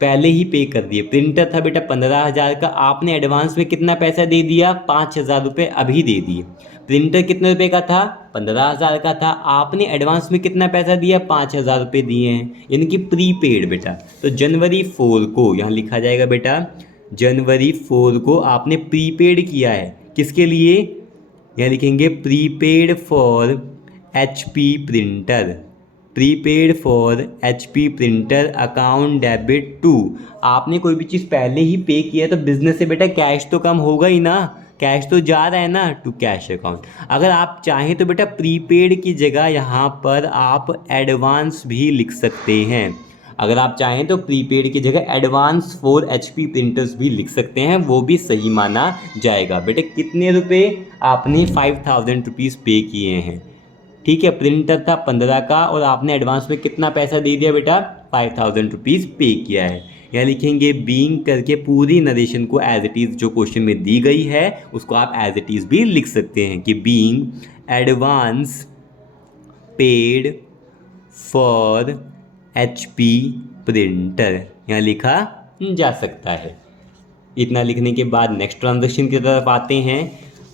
पहले ही पे कर दिए। प्रिंटर था बेटा 15,000 का, आपने एडवांस में कितना पैसा दे दिया, 5,000 रुपये अभी दे दिए। प्रिंटर कितने रुपए का था, 15,000 का था, आपने एडवांस में कितना पैसा दिया, 5,000 रुपये दिए हैं, यानी कि प्रीपेड बेटा। तो जनवरी 4 को यहाँ लिखा जाएगा बेटा, जनवरी 4 को आपने प्रीपेड किया है, किसके लिए, यहाँ लिखेंगे prepaid for HP printer, prepaid for HP printer account debit 2। आपने कोई भी चीज़ पहले ही पे किया है तो बिजनेस से बेटा कैश तो कम होगा ही ना, कैश तो जा रहा है ना, टू कैश अकाउंट। अगर आप चाहें तो बेटा प्रीपेड की जगह यहाँ पर आप एडवांस भी लिख सकते हैं। अगर आप चाहें तो प्रीपेड की जगह एडवांस फॉर HP प्रिंटर्स भी लिख सकते हैं, वो भी सही माना जाएगा। बेटे कितने रुपए, आपने 5,000 रुपीज़ पे किए हैं, ठीक है। प्रिंटर था 15 का और आपने एडवांस में कितना पैसा दे दिया बेटा, 5,000 रुपीज़ पे किया है। यहाँ लिखेंगे बीइंग करके पूरी नरेशन को एज इट इज़ जो क्वेश्चन में दी गई है उसको आप एज इट इज़ भी लिख सकते हैं कि being advance paid for HP printer, यहाँ लिखा जा सकता है। इतना लिखने के बाद नेक्स्ट ट्रांजेक्शन की तरफ आते हैं।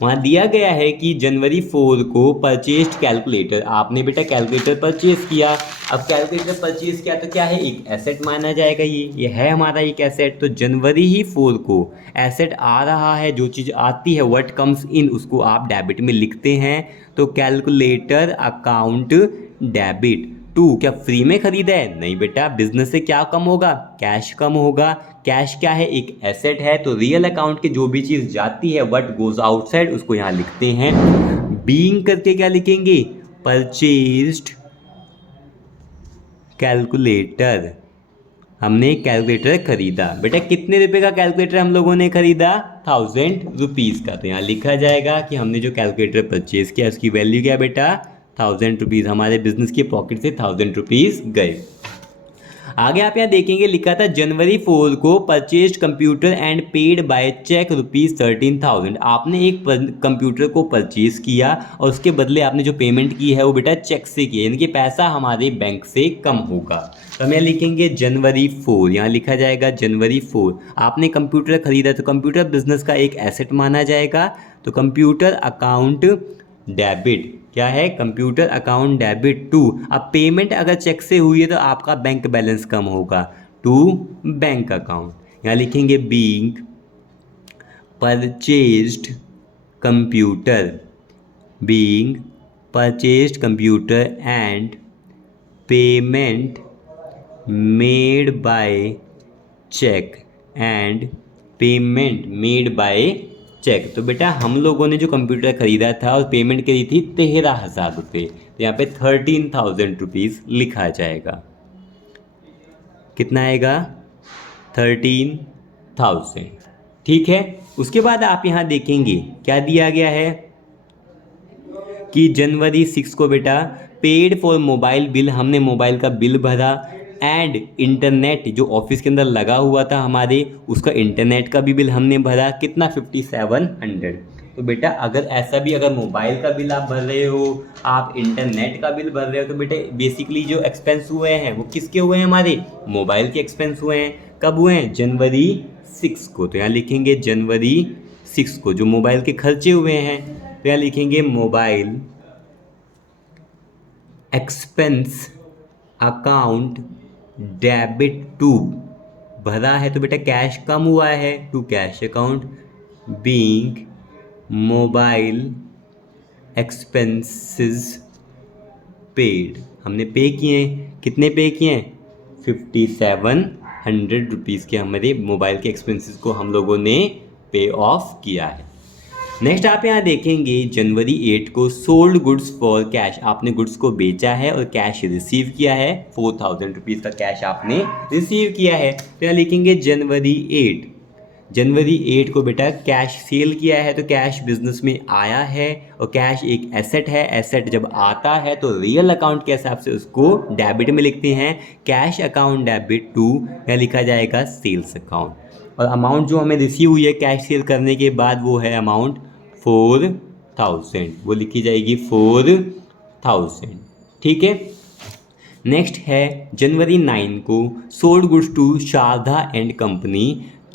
वहाँ दिया गया है कि जनवरी 4 को परचेस्ड कैलकुलेटर, आपने बेटा कैलकुलेटर परचेज किया। अब कैलकुलेटर परचेज किया तो क्या है, एक एसेट माना जाएगा। ये है हमारा एक एसेट। तो जनवरी ही 4 को एसेट आ रहा है, जो चीज़ आती है व्हाट कम्स इन, उसको आप डेबिट में लिखते हैं। तो कैलकुलेटर अकाउंट डेबिट टू, क्या फ्री में खरीदा है? नहीं बेटा, बिजनेस से क्या कम होगा, कैश कम होगा। कैश क्या है, एक एसेट है। तो रियल अकाउंट की जो भी चीज़ जाती है व्हाट गोज आउटसाइड, उसको यहाँ लिखते हैं। बीइंग करके क्या लिखेंगे, परचेज्ड कैलकुलेटर, हमने कैलकुलेटर खरीदा। बेटा कितने रुपए का कैलकुलेटर हम लोगों ने खरीदा, 1000 रुपीज़ का। तो यहाँ लिखा जाएगा कि हमने जो कैलकुलेटर परचेज किया उसकी वैल्यू क्या बेटा, 1000 रुपीज़। हमारे बिजनेस की पॉकेट से 1000 रुपीज़ गए। आगे आप यहाँ देखेंगे लिखा था जनवरी 4 को purchased computer and paid by cheque ₹13,000। आपने एक कंप्यूटर को परचेज किया और उसके बदले आपने जो पेमेंट की है वो बेटा चेक से की है, यानी कि पैसा हमारे बैंक से कम होगा। तो हम यहाँ लिखेंगे जनवरी 4, यहाँ लिखा जाएगा जनवरी 4। आपने कंप्यूटर खरीदा तो कंप्यूटर बिजनेस का एक एसेट माना जाएगा। तो कंप्यूटर अकाउंट डेबिट क्या है, कंप्यूटर अकाउंट डेबिट टू। अब पेमेंट अगर चेक से हुई है तो आपका बैंक बैलेंस कम होगा, टू बैंक अकाउंट। यहाँ लिखेंगे being purchased computer, being purchased computer and payment made by cheque, and payment made by cheque. तो बेटा हम लोगों ने जो कंप्यूटर खरीदा था और पेमेंट करी थी 13,000 रुपये, तो यहाँ पे 13,000 रुपीज़ लिखा जाएगा। कितना आएगा, 13,000। ठीक है। उसके बाद आप यहाँ देखेंगे क्या दिया गया है कि जनवरी 6 को बेटा पेड फॉर मोबाइल बिल, हमने मोबाइल का बिल भरा। एंड इंटरनेट जो ऑफिस के अंदर लगा हुआ था हमारे, उसका इंटरनेट का भी बिल हमने भरा। कितना, 5700। तो बेटा अगर ऐसा भी, अगर मोबाइल का बिल आप भर रहे हो, आप इंटरनेट का बिल भर रहे हो, तो बेटे बेसिकली जो एक्सपेंस हुए हैं वो किसके हुए हैं, हमारे मोबाइल के एक्सपेंस हुए हैं। कब हुए हैं, जनवरी 6 को। तो यहाँ लिखेंगे जनवरी 6 को जो मोबाइल के खर्चे हुए हैं। तो यहाँ लिखेंगे mobile expense account debit to, भरा है तो बेटा कैश कम हुआ है, to cash account. Being mobile expenses paid, हमने पे किए, कितने पे किए, 5700 रुपीज़ के हमारे मोबाइल के एक्सपेंसेस को हम लोगों ने पे ऑफ किया है। नेक्स्ट आप यहाँ देखेंगे जनवरी 8 को सोल्ड गुड्स फॉर कैश, आपने गुड्स को बेचा है और कैश रिसीव किया है, 4000 रुपीज़ का कैश आपने रिसीव किया है। तो यहाँ लिखेंगे जनवरी 8, जनवरी 8 को बेटा कैश सेल किया है, तो कैश बिजनेस में आया है और कैश एक एसेट है। एसेट जब आता है तो रियल अकाउंट के हिसाब से उसको डेबिट में लिखते हैं, कैश अकाउंट डेबिट टू, या लिखा जाएगा सेल्स अकाउंट। और अमाउंट जो हमें रिसीव हुई है कैश सेल करने के बाद वो है अमाउंट 4000, वो लिखी जाएगी 4000। ठीक है। नेक्स्ट है जनवरी 9 को sold goods to Sharda and company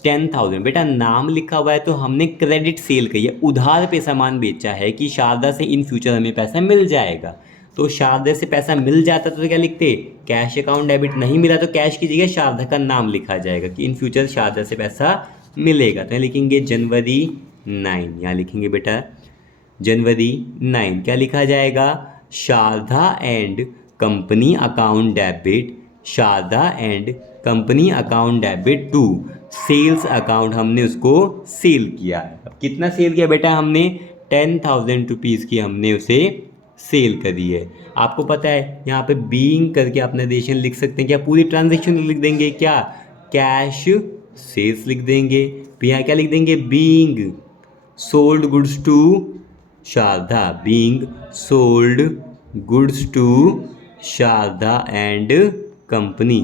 10,000। बेटा नाम लिखा हुआ है तो हमने क्रेडिट सेल की है, उधार पे सामान बेचा है कि शारदा से इन फ्यूचर हमें पैसा मिल जाएगा। तो शारदा से पैसा मिल जाता तो क्या लिखते, कैश अकाउंट डेबिट। नहीं मिला तो कैश की जगह शारदा का नाम लिखा जाएगा कि इन फ्यूचर शारदा से पैसा मिलेगा। तो लिखेंगे जनवरी 9, यहाँ लिखेंगे बेटा जनवरी 9, क्या लिखा जाएगा, Sharda and company account debit, Sharda and company account debit to sales account, हमने उसको सेल किया है। अब कितना सेल किया बेटा हमने, 10,000 रुपीज़ की हमने उसे सेल करी है। आपको पता है यहाँ पे बीइंग करके अपना देशन लिख सकते हैं, क्या पूरी ट्रांजेक्शन लिख देंगे, क्या कैश सेल्स लिख देंगे। फिर यहाँ क्या लिख देंगे, being sold goods to Sharda, being sold goods to Sharda and company.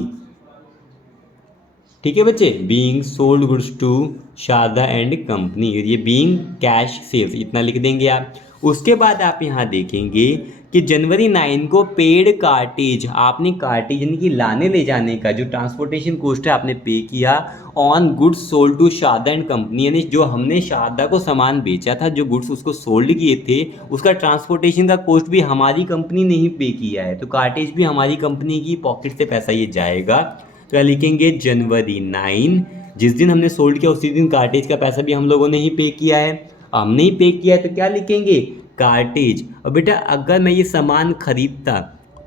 ठीक है बच्चे, being sold goods to Sharda and company, ये बीइंग कैश सेल्स, इतना लिख देंगे आप। उसके बाद आप यहाँ देखेंगे कि जनवरी 9 को पेड कार्टेज, आपने कार्टेज यानी कि लाने ले जाने का जो ट्रांसपोर्टेशन कॉस्ट है आपने पे किया on goods sold to Sharda and company, यानी जो हमने शारदा को सामान बेचा था, जो गुड्स उसको सोल्ड किए थे, उसका ट्रांसपोर्टेशन का कॉस्ट भी हमारी कंपनी ने ही पे किया है, तो कार्टेज भी हमारी कंपनी की पॉकेट से पैसा ये जाएगा। तो यहाँ लिखेंगे जनवरी 9, जिस दिन हमने सोल्ड किया उसी दिन कार्टेज का पैसा भी हम लोगों ने ही पे किया है, हमने ही पे किया है, तो क्या लिखेंगे कार्टेज। और बेटा अगर मैं ये सामान खरीदता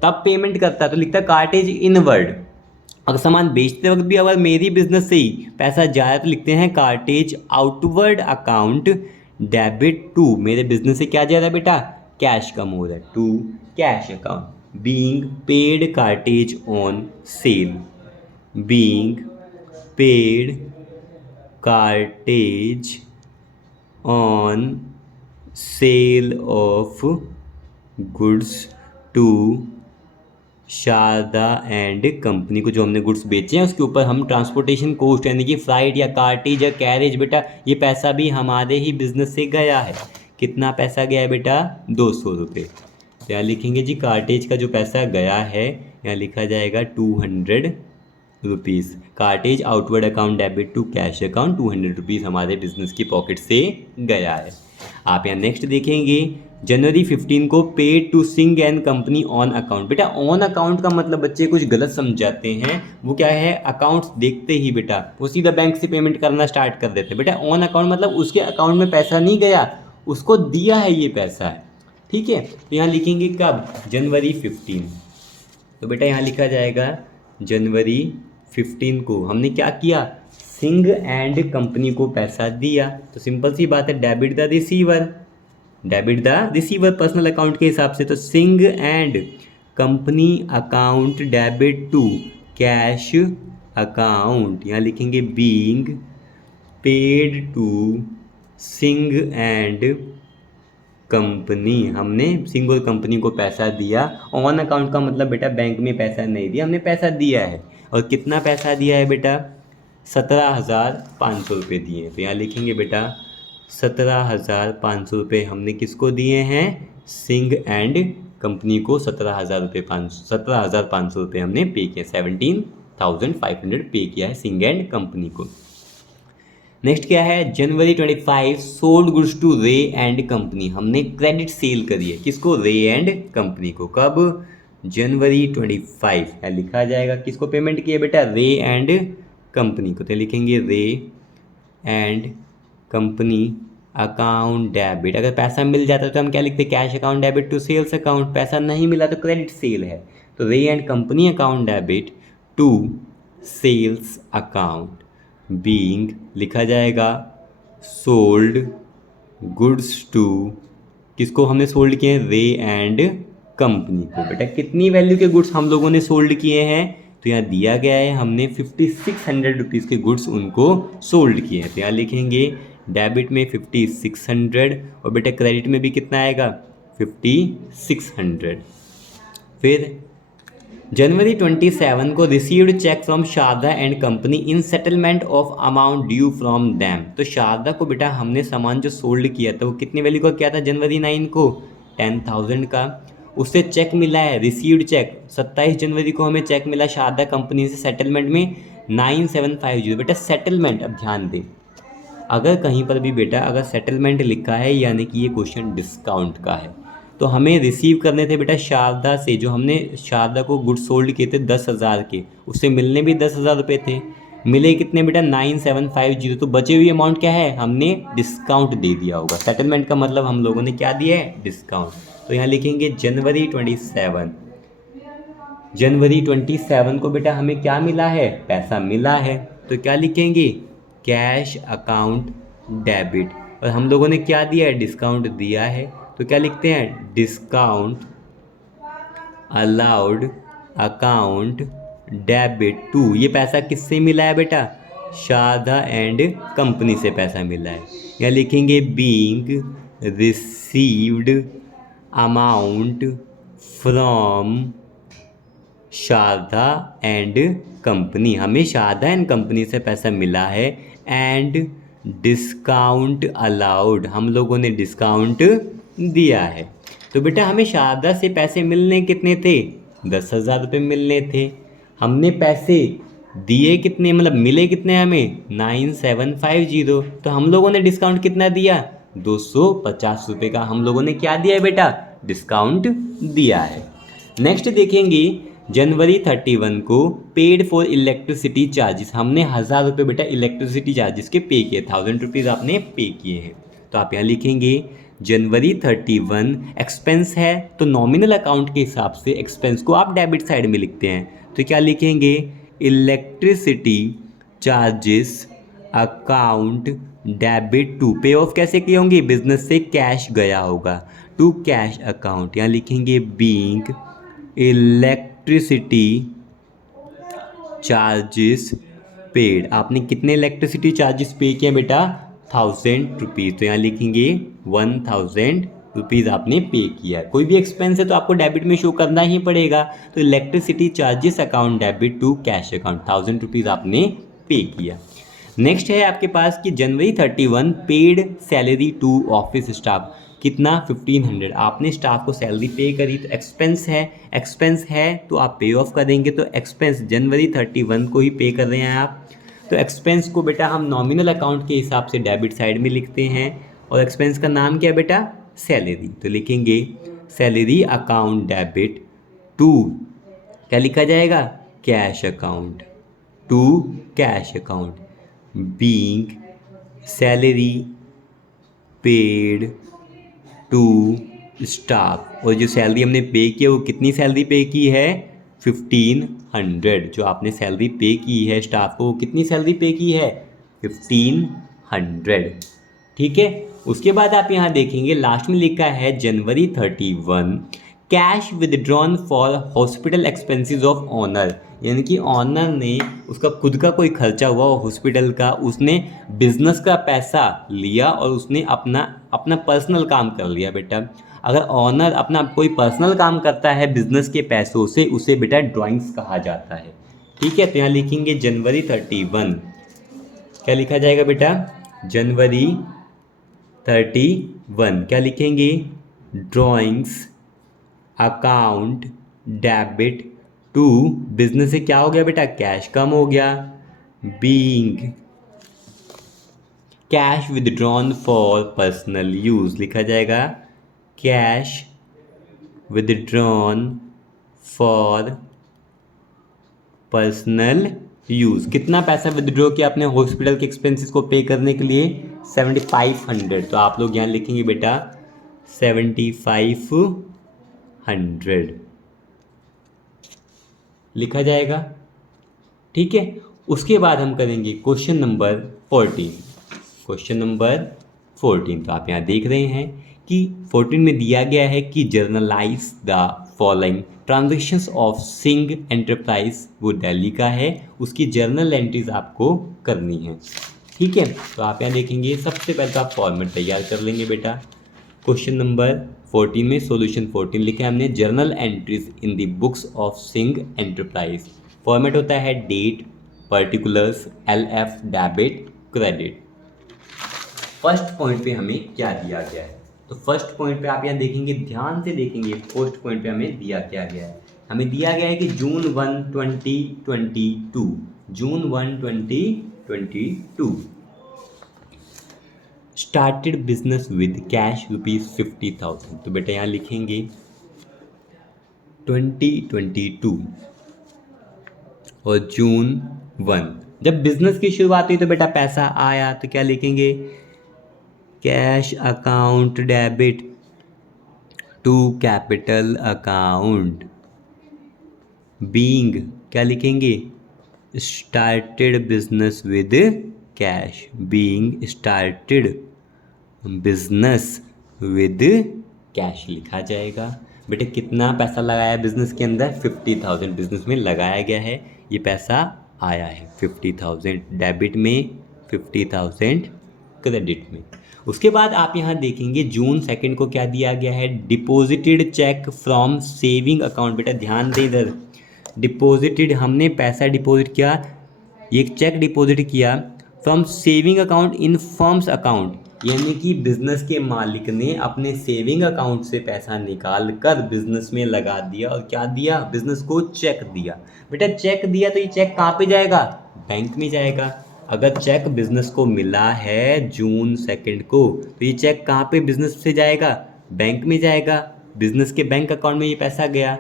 तब पेमेंट करता तो लिखता कार्टेज इनवर्ड, अगर सामान बेचते वक्त भी अगर मेरी बिजनेस से ही पैसा जाए तो लिखते हैं cartage outward account debit to, मेरे बिजनेस से क्या जा रहा है बेटा कैश कम हो रहा है, to cash account being paid cartage on sale, being paid cartage on sale of goods to Sharda and company को, जो हमने गुड्स बेचे हैं उसके ऊपर हम ट्रांसपोर्टेशन कॉस्ट यानी कि फ्लाइट या कार्टेज या कैरेज, बेटा ये पैसा भी हमारे ही बिजनेस से गया है। कितना पैसा गया है बेटा 200 रुपये। तो यहाँ लिखेंगे जी कार्टेज का जो पैसा गया है, यहाँ लिखा जाएगा 200 rupees, cartage outward account debit to cash account 200 rupees हमारे बिजनेस की पॉकेट से गया है। आप यहाँ नेक्स्ट देखेंगे जनवरी 15 को paid to Singh and company on account. बेटा ऑन अकाउंट का मतलब बच्चे कुछ गलत समझाते हैं, वो क्या है अकाउंट्स देखते ही बेटा वो सीधा बैंक से पेमेंट करना स्टार्ट कर देते हैं। बेटा ऑन अकाउंट मतलब उसके अकाउंट में पैसा नहीं गया, उसको दिया है ये पैसा है, ठीक है। तो यहाँ लिखेंगे कब जनवरी 15, तो बेटा यहाँ लिखा जाएगा जनवरी 15 को हमने क्या किया सिंह एंड कंपनी को पैसा दिया, तो सिंपल सी बात है debit the receiver, debit the receiver personal account के हिसाब से, तो Singh and company account debit to cash account, यहाँ लिखेंगे being paid to Singh and company, हमने सिंह और कंपनी को पैसा दिया। ऑन अकाउंट का मतलब बेटा बैंक में पैसा नहीं दिया, हमने पैसा दिया है। और कितना पैसा दिया है बेटा 17,500 रुपये दिए। तो यहाँ लिखेंगे बेटा 17,500 रुपये हमने किसको दिए हैं सिंह एंड कंपनी को 17,500 रुपये हमने पे किया, 17,500 पे किया है सिंह एंड कंपनी को। नेक्स्ट क्या है जनवरी 25 सोल्ड गुड्स टू रे एंड कंपनी, हमने क्रेडिट सेल करी है किसको रे एंड कंपनी को, कब जनवरी 25, या लिखा जाएगा किसको पेमेंट किया बेटा रे एंड कंपनी को, तो लिखेंगे रे एंड कंपनी अकाउंट डेबिट। अगर पैसा मिल जाता है तो हम क्या लिखते हैं cash account debit to sales account, पैसा नहीं मिला तो क्रेडिट सेल है, तो Ray and company account debit to sales account being लिखा जाएगा सोल्ड गुड्स टू, किसको हमने सोल्ड किए हैं रे एंड कंपनी को। बेटा कितनी वैल्यू के गुड्स हम लोगों ने सोल्ड किए हैं, तो यहाँ दिया गया है हमने 5600 रुपीज़ के गुड्स उनको सोल्ड किए हैं, तो यहाँ लिखेंगे डेबिट में 5600 और बेटा क्रेडिट में भी कितना आएगा 5600। फिर जनवरी 27 को received cheque from Sharda and company in settlement of amount due from them, तो शारदा को बेटा हमने सामान जो सोल्ड किया था वो कितनी वैल्यू का किया था जनवरी 9 को 10,000 का, उससे चेक मिला है रिसीव्ड चेक 27 जनवरी को हमें चेक मिला शारदा कंपनी से सेटलमेंट में 9750। बेटा सेटलमेंट अब ध्यान दें, अगर कहीं पर भी बेटा अगर सेटलमेंट लिखा है यानी कि ये क्वेश्चन डिस्काउंट का है, तो हमें रिसीव करने थे बेटा शारदा से, जो हमने शारदा को गुड सोल्ड किए थे 10,000 के, उससे मिलने भी 10,000 रुपये थे, मिले कितने बेटा 9750, तो बचे हुई अमाउंट क्या है हमने डिस्काउंट दे दिया होगा। सेटलमेंट का मतलब हम लोगों ने क्या दिया है डिस्काउंट, तो यहाँ लिखेंगे जनवरी 27, जनवरी 27 को बेटा हमें क्या मिला है पैसा मिला है, तो क्या लिखेंगे कैश अकाउंट डेबिट, और हम लोगों ने क्या दिया है डिस्काउंट दिया है, तो क्या लिखते हैं discount allowed account debit to, ये पैसा किससे मिला है बेटा शारदा एंड कंपनी से पैसा मिला है। या लिखेंगे being received amount from Sharda and company, हमें शारदा एंड कंपनी से पैसा मिला है, एंड डिस्काउंट अलाउड, हम लोगों ने डिस्काउंट दिया है। तो बेटा हमें शारदा से पैसे मिलने कितने थे, 10,000 रुपये मिलने थे। हमने पैसे दिए कितने, मतलब मिले कितने हमें, 9750। तो हम लोगों ने डिस्काउंट कितना दिया, 250 रुपये का हम लोगों ने क्या दिया है बेटा, डिस्काउंट दिया है। नेक्स्ट देखेंगे जनवरी 31 को पेड फॉर इलेक्ट्रिसिटी चार्जेस, हमने 1,000 रुपये बेटा इलेक्ट्रिसिटी चार्जेस के पे किए, 1,000 रुपीज़ आपने पे किए हैं। तो आप यहाँ लिखेंगे जनवरी 31 एक्सपेंस है, तो नॉमिनल अकाउंट के हिसाब से एक्सपेंस को आप डेबिट साइड में लिखते हैं। तो क्या लिखेंगे, electricity charges account debit to, pay off कैसे किए होंगे, बिजनेस से कैश गया होगा, टू कैश अकाउंट। यहाँ लिखेंगे बीइंग इलेक्ट्रिसिटी चार्जेस पेड, आपने कितने इलेक्ट्रिसिटी चार्जेस पे किए बेटा, 1,000 रुपीज़। तो यहाँ लिखेंगे 1,000 रुपीज़ आपने पे किया। कोई भी एक्सपेंस है तो आपको डेबिट में शो करना ही पड़ेगा। तो electricity charges account debit to cash account, 1,000 rupees आपने पे किया। नेक्स्ट है आपके पास कि जनवरी 31 paid salary to office staff, कितना, 1,500, आपने स्टाफ को सैलरी पे करी। तो एक्सपेंस है तो आप पे ऑफ करेंगे। तो एक्सपेंस जनवरी 31 को ही पे कर रहे हैं आप। तो एक्सपेंस को बेटा हम नॉमिनल अकाउंट के हिसाब से डेबिट साइड में लिखते हैं। और एक्सपेंस का नाम क्या है बेटा, सैलरी। तो लिखेंगे सैलरी अकाउंट डेबिट टू, क्या लिखा जाएगा, cash account, to cash account, being salary paid to staff. और जो सैलरी हमने पे किया वो कितनी सैलरी पे की है, 1,500। जो आपने सैलरी पे की है स्टाफ को, कितनी सैलरी पे की है, 1,500। ठीक है। उसके बाद आप यहाँ देखेंगे लास्ट में लिखा है जनवरी 31 cash withdrawn for hospital expenses of owner, यानी कि ऑनर ने उसका खुद का कोई खर्चा हुआ हॉस्पिटल का, उसने बिजनेस का पैसा लिया और उसने अपना पर्सनल काम कर लिया बेटा। अगर ऑनर अपना कोई पर्सनल काम करता है बिजनेस के पैसों से, उसे बेटा ड्राइंग्स कहा जाता है। ठीक है। तो यहाँ लिखेंगे जनवरी 31, क्या लिखा जाएगा बेटा, जनवरी 31 क्या लिखेंगे, drawings account debit to, business से क्या हो गया बेटा, कैश कम हो गया, being cash withdrawn for personal use, लिखा जाएगा cash withdrawn for personal use. कितना पैसा विदड्रॉ किया अपने हॉस्पिटल के एक्सपेंसेस को पे करने के लिए, 7,500। तो आप लोग यहाँ लिखेंगे बेटा 7,500 लिखा जाएगा। ठीक है। उसके बाद हम करेंगे क्वेश्चन नंबर 14। क्वेश्चन नंबर 14 तो आप यहाँ देख रहे हैं कि 14 में दिया गया है कि generalized the following transactions of Singh enterprise, वो दिल्ली का है, उसकी जर्नल एंट्रीज आपको करनी है। ठीक है। तो आप यहाँ देखेंगे सबसे पहले तो आप फॉर्मेट तैयार कर लेंगे बेटा। क्वेश्चन नंबर 14 में सॉल्यूशन 14 लिखा है हमने, journal entries in the books of Singh enterprise. Format होता है date, particulars, LF, debit, credit. First point पे हमें क्या दिया गया है, तो फर्स्ट पॉइंट पे आप यहाँ देखेंगे, ध्यान से देखेंगे, फर्स्ट पॉइंट पे हमें दिया क्या गया है, हमें दिया गया है कि जून 1, 2022, जून 1, 2022 स्टार्टेड बिजनेस विद कैश ₹50,000। तो बेटा यहाँ लिखेंगे 2022 और जून 1, जब बिजनेस की शुरुआत हुई तो बेटा पैसा आया, तो क्या लिखेंगे, cash account debit to capital account, being क्या लिखेंगे, started business with cash, being started business with cash लिखा जाएगा। बेटे कितना पैसा लगाया है बिजनेस के अंदर, 50,000 बिजनेस में लगाया गया है, ये पैसा आया है 50,000 डेबिट में, 50,000 क्रेडिट में। उसके बाद आप यहाँ देखेंगे जून 2 को क्या दिया गया है, deposited cheque from saving account. बेटा ध्यान दे इधर, डिपॉजिटेड, हमने पैसा डिपॉजिट किया, एक चेक डिपॉजिट किया from saving account in firms account, यानी कि बिजनेस के मालिक ने अपने सेविंग अकाउंट से पैसा निकाल कर बिजनेस में लगा दिया और क्या दिया, बिजनेस को चेक दिया। बेटा चेक दिया तो ये चेक कहाँ पे जाएगा, बैंक में जाएगा। अगर चेक बिजनेस को मिला है जून 2 को तो ये चेक कहाँ पे बिजनेस से जाएगा, बैंक में जाएगा। बिजनेस के बैंक अकाउंट में ये पैसा गया।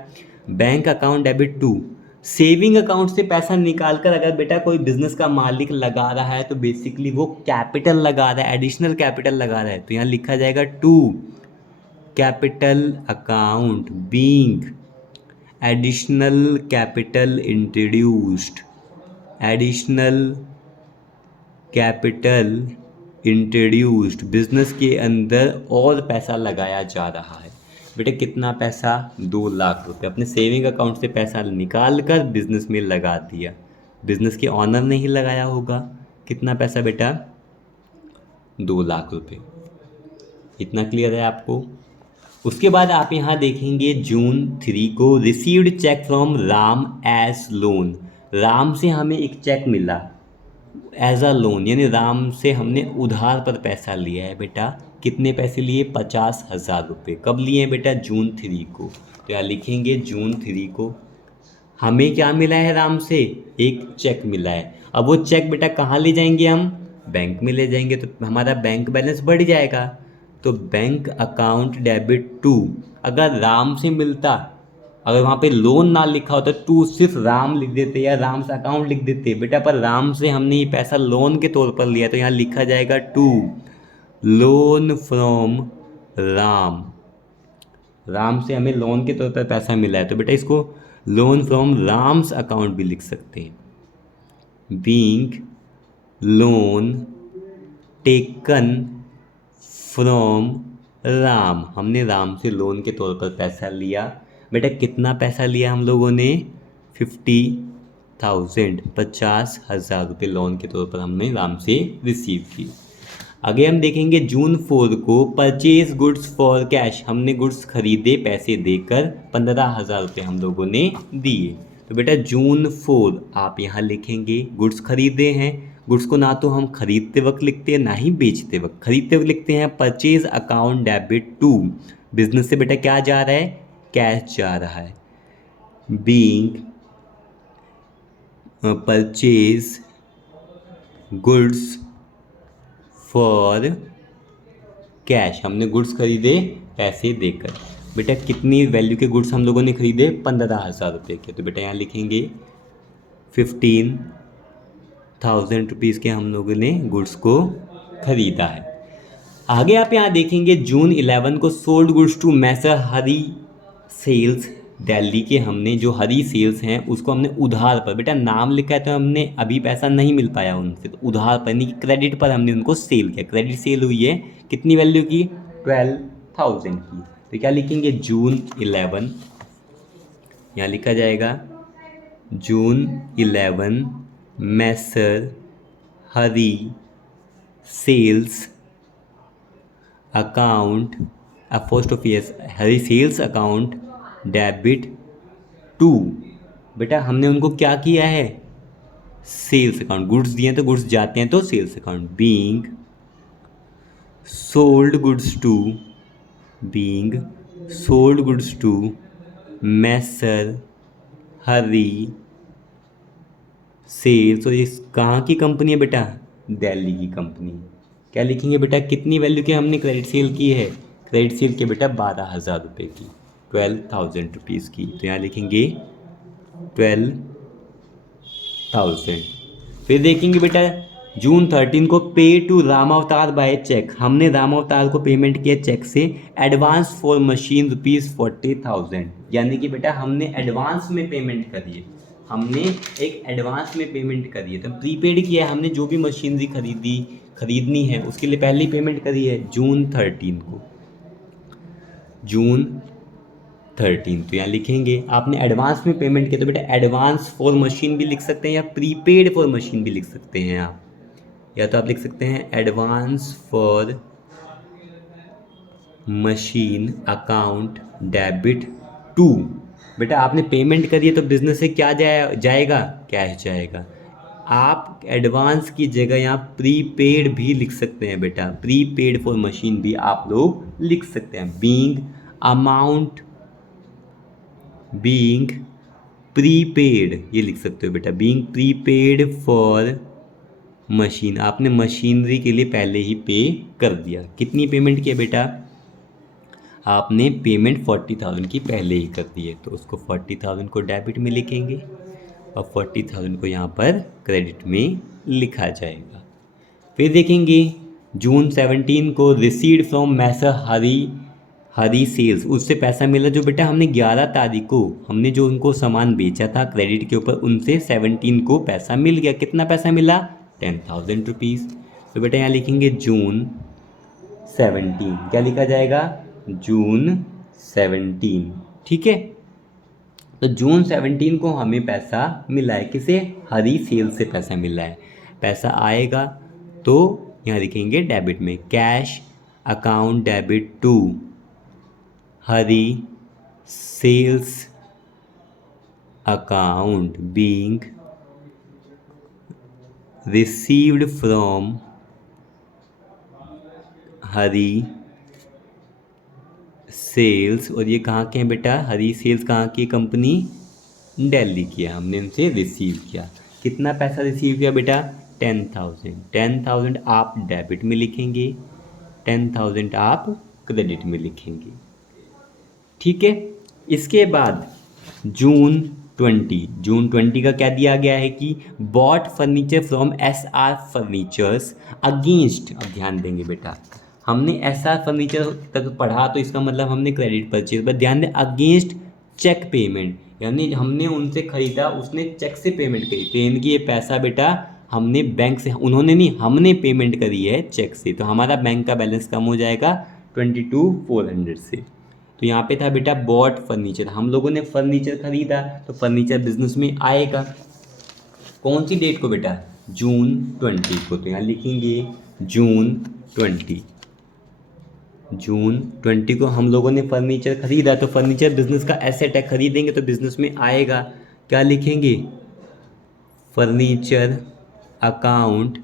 Bank account debit to, saving account से पैसा निकाल कर अगर बेटा कोई बिजनेस का मालिक लगा रहा है तो बेसिकली वो कैपिटल लगा रहा है, एडिशनल कैपिटल लगा रहा है, तो यहाँ लिखा जाएगा to capital account being additional capital introduced, additional capital introduced, business के अंदर और पैसा लगाया जा रहा है। बेटा कितना पैसा, 2 लाख रुपए अपने सेविंग अकाउंट से पैसा निकाल कर बिजनेस में लगा दिया। बिजनेस के ऑनर ने ही लगाया होगा। कितना पैसा बेटा, 2 लाख रुपए। इतना क्लियर है आपको। उसके बाद आप यहाँ देखेंगे जून 3 को received cheque from Ram as loan, Ram से हमें एक चेक मिला एज अ लोन, यानी राम से हमने उधार पर पैसा लिया है। बेटा कितने पैसे लिए, 50,000 रुपये। कब लिए हैं बेटा, जून 3 को। तो यहाँ लिखेंगे जून 3 को हमें क्या मिला है, राम से एक चेक मिला है। अब वो चेक बेटा कहाँ ले जाएंगे हम, बैंक में ले जाएंगे, तो हमारा बैंक बैलेंस बढ़ जाएगा। तो बैंक अकाउंट डेबिट टू, अगर राम से मिलता, अगर वहाँ पे लोन ना लिखा होता टू सिर्फ राम लिख देते या राम से अकाउंट लिख देते बेटा, पर राम से हमने ये पैसा लोन के तौर पर लिया तो यहाँ लिखा जाएगा to loan from Ram, Ram से हमें लोन के तौर पर पैसा मिला है तो बेटा इसको लोन फ्रॉम राम्स अकाउंट भी लिख सकते हैं। Being loan taken from Ram, हमने राम से लोन के तौर पर पैसा लिया। बेटा कितना पैसा लिया हम लोगों ने, 50,000, 50,000 रुपये लोन के तौर पर हमने राम से रिसीव किए। आगे हम देखेंगे जून 4 को परचेज गुड्स फॉर कैश, हमने गुड्स खरीदे पैसे देकर, 15,000 रुपये हम लोगों ने दिए। तो बेटा जून 4 आप यहाँ लिखेंगे गुड्स खरीदे हैं। गुड्स को ना तो हम खरीदते वक्त लिखते हैं ना ही बेचते वक्त, खरीदते वक्त लिखते हैं purchase account debit to, business से बेटा क्या जा रहा है, कैश जा रहा है। Being purchase goods for cash, हमने गुड्स खरीदे पैसे देकर। बेटा कितनी वैल्यू के गुड्स हम लोगों ने खरीदे, 15,000 रुपये के। तो बेटा यहाँ लिखेंगे 15,000 रुपीज़ के हम लोगों ने गुड्स को खरीदा है। आगे आप यहाँ देखेंगे जून 11 को sold goods to messrs Hari sales, Delhi के हमने जो हरी सेल्स हैं उसको हमने उधार पर, बेटा नाम लिखा है तो हमने अभी पैसा नहीं मिल पाया उनसे, तो उधार पर यानी कि क्रेडिट पर हमने उनको सेल किया। क्रेडिट सेल हुई है कितनी वैल्यू की, 12,000 की। तो क्या लिखेंगे जून 11, यहाँ लिखा जाएगा June 11 Messrs Hari sales account, apostrophe Hari sales account debit to, बेटा हमने उनको क्या किया है, सेल्स अकाउंट, गुड्स दिए हैं तो गुड्स जाते हैं तो sales account. Being sold goods to, being sold goods to messrs Hari sales, तो ये कहाँ की कंपनी है बेटा, दिल्ली की कंपनी। क्या लिखेंगे बेटा, कितनी वैल्यू के हमने क्रेडिट सेल की है, क्रेडिट सेल के बेटा 12,000 रुपये की, 12,000 रुपीज़ की। तो यहाँ लिखेंगे 12,000। फिर देखेंगे बेटा जून 13 को पे टू राम अवतार बाय चेक, हमने राम अवतार को पेमेंट किया चेक से, एडवांस फॉर मशीन ₹40,000, यानी कि बेटा हमने एडवांस में पेमेंट करी है, हमने एक एडवांस में पेमेंट करी है। तो प्रीपेड किया है हमने, जो भी मशीनरी खरीदनी है उसके लिए पहले ही पेमेंट करी है जून 13 को, जून 13। तो यहाँ लिखेंगे आपने एडवांस में पेमेंट किया तो बेटा एडवांस फॉर मशीन भी लिख सकते हैं या प्रीपेड फॉर मशीन भी लिख सकते हैं आप, या तो आप लिख सकते हैं advance for machine account debit to. बेटा आपने पेमेंट करी है तो बिजनेस से क्या जाएगा, कैश जाएगा। आप एडवांस की जगह यहाँ प्रीपेड भी लिख सकते हैं बेटा, प्रीपेड फॉर मशीन भी आप लोग लिख सकते हैं। बीइंग अमाउंट, बीइंग प्रीपेड ये लिख सकते हो बेटा, बीइंग प्रीपेड फॉर मशीन, आपने मशीनरी के लिए पहले ही पे कर दिया। कितनी पेमेंट की है बेटा, आपने पेमेंट 40,000 की पहले ही कर दी है, तो उसको 40,000 को डेबिट में लिखेंगे और 40,000 को यहाँ पर क्रेडिट में लिखा जाएगा। फिर देखेंगे जून 17 को received from messrs Hari sales, उससे पैसा मिला जो बेटा हमने 11 तारीख को हमने जो उनको सामान बेचा था क्रेडिट के ऊपर, उनसे 17 को पैसा मिल गया। कितना पैसा मिला, 10,000 रुपीज़। तो बेटा यहाँ लिखेंगे जून 17, क्या लिखा जाएगा, जून 17, ठीक है। तो जून 17 को हमें पैसा मिला है, किसे, हरी सेल से पैसा मिला है। पैसा आएगा तो यहाँ लिखेंगे डेबिट में, cash account debit to Hari sales account being received from Hari sales, और ये कहाँ के हैं बेटा, हरी सेल्स कहाँ की कंपनी, दिल्ली की है, हमने इनसे रिसीव किया। कितना पैसा रिसीव किया बेटा, 10,000। 10,000 आप डेबिट में लिखेंगे, 10,000 आप क्रेडिट में लिखेंगे, ठीक है। इसके बाद जून 20 का क्या दिया गया है कि bought furniture from SR furnitures against, अब ध्यान देंगे बेटा, हमने SR फर्नीचर तक पढ़ा तो इसका मतलब हमने क्रेडिट परचेज, पर ध्यान दें अगेंस्ट चेक पेमेंट, यानी हमने उनसे खरीदा, उसने चेक से पेमेंट करी, तो इनकी ये पैसा बेटा हमने बैंक से, उन्होंने नहीं हमने पेमेंट करी है चेक से, तो हमारा बैंक का बैलेंस कम हो जाएगा 22,400 से। तो यहाँ पे था बेटा बॉट फर्नीचर, हम लोगों ने फर्नीचर खरीदा, तो फर्नीचर बिजनेस में आएगा। कौन सी डेट को बेटा, जून 20 को, तो यहाँ लिखेंगे जून 20, जून 20 को हम लोगों ने फर्नीचर खरीदा, तो फर्नीचर बिजनेस का एसेट है, खरीदेंगे तो बिजनेस में आएगा। क्या लिखेंगे, फर्नीचर अकाउंट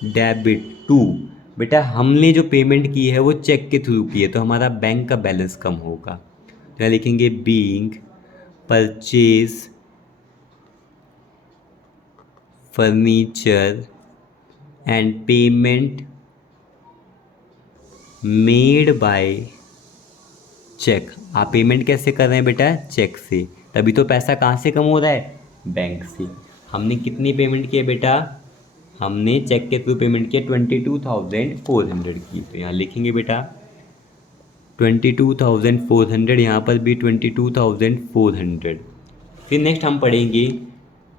डेबिट टू, बेटा हमने जो पेमेंट की है वो चेक के थ्रू की है, तो हमारा बैंक का बैलेंस कम होगा। क्या लिखेंगे, being purchase furniture and payment made by cheque, आप पेमेंट कैसे कर रहे हैं बेटा, चेक से, तभी तो पैसा कहाँ से कम हो रहा है, बैंक से। हमने कितनी पेमेंट की है बेटा, हमने चेक के थ्रू पेमेंट किया 22,400 की, तो यहाँ लिखेंगे बेटा 22,400, यहाँ पर भी 22,400। फिर नेक्स्ट हम पढ़ेंगे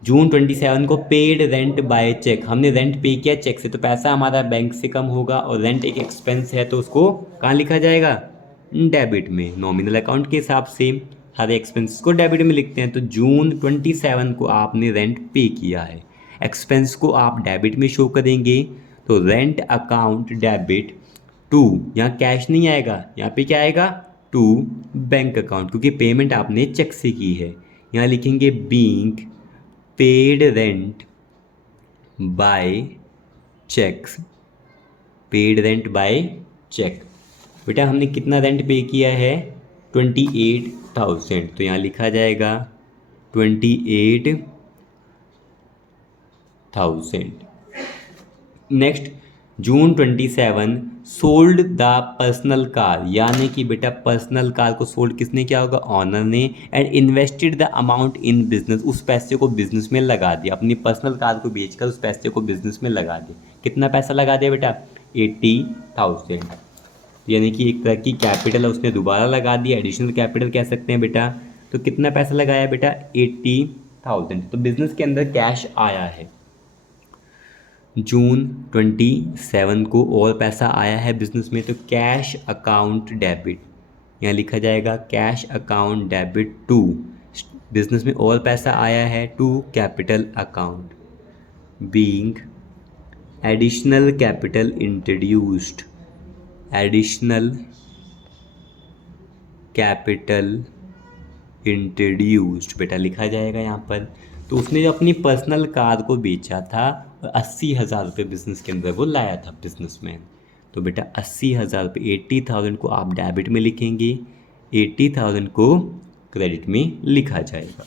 जून 27 को पेड रेंट बाय चेक, हमने रेंट पे किया चेक से, तो पैसा हमारा बैंक से कम होगा, और रेंट एक एक्सपेंस है तो उसको कहाँ लिखा जाएगा, डेबिट में। नॉमिनल अकाउंट के हिसाब से हर एक्सपेंस को डेबिट में लिखते हैं, तो जून 27 को आपने रेंट पे किया है, एक्सपेंस को आप डेबिट में शो करेंगे, तो रेंट अकाउंट डेबिट टू, यहाँ कैश नहीं आएगा, यहाँ पे क्या आएगा, टू बैंक अकाउंट, क्योंकि पेमेंट आपने चेक से की है। यहाँ लिखेंगे being paid rent by cheques, paid rent by cheque, बेटा हमने कितना रेंट पे किया है, 28,000, तो यहाँ लिखा जाएगा 28,000। Next June 27 sold the personal car, यानी कि बेटा पर्सनल कार को सोल्ड किसने किया होगा, ऑनर ने, and invested the amount in business, उस पैसे को बिजनेस में लगा दिया, अपनी पर्सनल कार को बेचकर उस पैसे को बिजनेस में लगा दिया। कितना पैसा लगा दिया बेटा, 80,000, यानी कि एक तरह की कैपिटल है उसने दोबारा लगा दिया, एडिशनल कैपिटल कह सकते हैं बेटा। तो कितना पैसा लगाया बेटा, 80,000, तो बिजनेस के अंदर कैश आया है। जून 27 को और पैसा आया है बिजनेस में, तो कैश अकाउंट डेबिट, यहाँ लिखा जाएगा cash account debit to, business में और पैसा आया है, to capital account, being additional capital introduced, additional capital introduced, बेटा लिखा जाएगा यहाँ पर। तो उसने जो अपनी पर्सनल कार को बेचा था और 80,000 रुपये बिजनेस के अंदर वो लाया था बिजनेसमैन। तो बेटा 80,000 रुपये 80,000 को आप डेबिट में लिखेंगे, 80,000 को क्रेडिट में लिखा जाएगा।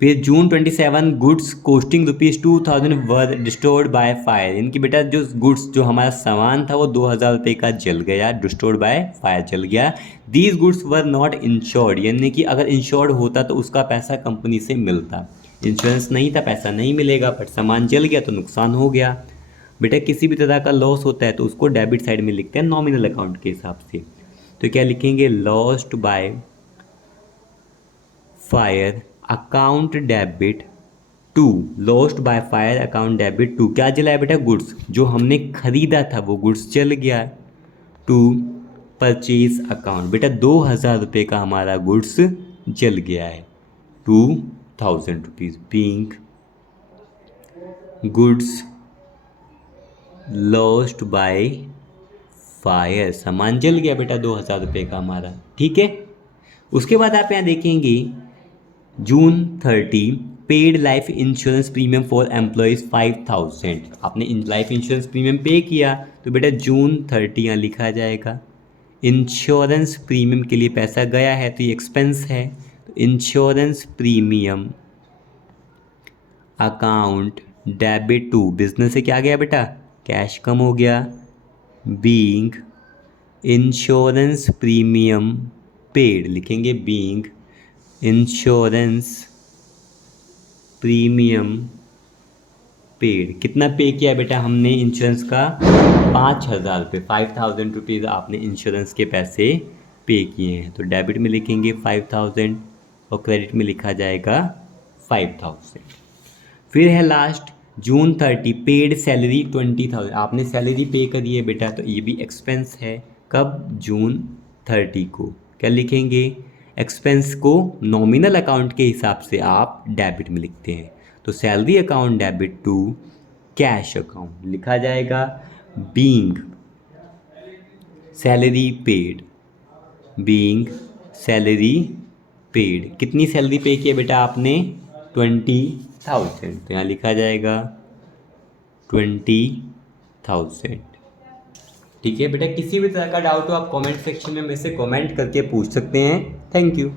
फिर जून 27 goods costing ₹2,000 were destroyed by fire, इनकी बेटा जो गुड्स जो हमारा सामान था वो 2,000 रुपये का जल गया, डिस्ट्रॉयड बाय फायर जल गया। These goods were not insured, यानी कि अगर इंश्योर्ड होता तो उसका पैसा कंपनी से मिलता, इंश्योरेंस नहीं था पैसा नहीं मिलेगा, बट सामान जल गया तो नुकसान हो गया। बेटा किसी भी तरह का लॉस होता है तो उसको डेबिट साइड में लिखते हैं नॉमिनल अकाउंट के हिसाब से। तो क्या लिखेंगे, lost by fire account debit to, lost by fire account debit to, क्या जला है बेटा, गुड्स, जो हमने खरीदा था वो गुड्स जल गया, टू परचेज अकाउंट, बेटा 2,000 रुपये का हमारा गुड्स जल गया है, 2,000 rupees being goods lost by fire, सामान जल गया बेटा 2,000 रुपये का हमारा, ठीक है। उसके बाद आप यहाँ देखेंगे जून 30 paid life insurance premium for employees 5,000, आपने लाइफ इंश्योरेंस प्रीमियम पे किया तो बेटा जून 30 यहाँ लिखा जाएगा। इंश्योरेंस प्रीमियम के लिए पैसा गया है तो ये एक्सपेंस है, तो insurance premium account debit to, business से क्या गया बेटा, कैश कम हो गया, बीइंग इंश्योरेंस प्रीमियम पेड, लिखेंगे बीइंग इंश्योरेंस प्रीमियम पेड, कितना पे किया बेटा हमने इंश्योरेंस का, 5,000 रुपये, 5,000 रुपीज़ आपने इंश्योरेंस के पैसे पे किए हैं, तो डेबिट में लिखेंगे 5,000 और क्रेडिट में लिखा जाएगा 5,000। फिर है लास्ट जून 30 पेड सैलरी 20,000, आपने सैलरी पे करी है बेटा तो ये भी एक्सपेंस है, कब, जून 30 को, क्या लिखेंगे, एक्सपेंस को नॉमिनल अकाउंट के हिसाब से आप डेबिट में लिखते हैं, तो salary account debit to cash account लिखा जाएगा, being salary paid, being salary paid, कितनी सैलरी पे की है बेटा आपने, 20,000, तो यहाँ लिखा जाएगा 20,000, ठीक है बेटा। किसी भी तरह का डाउट हो आप कमेंट सेक्शन में मेरे से कमेंट करके पूछ सकते हैं। Thank you.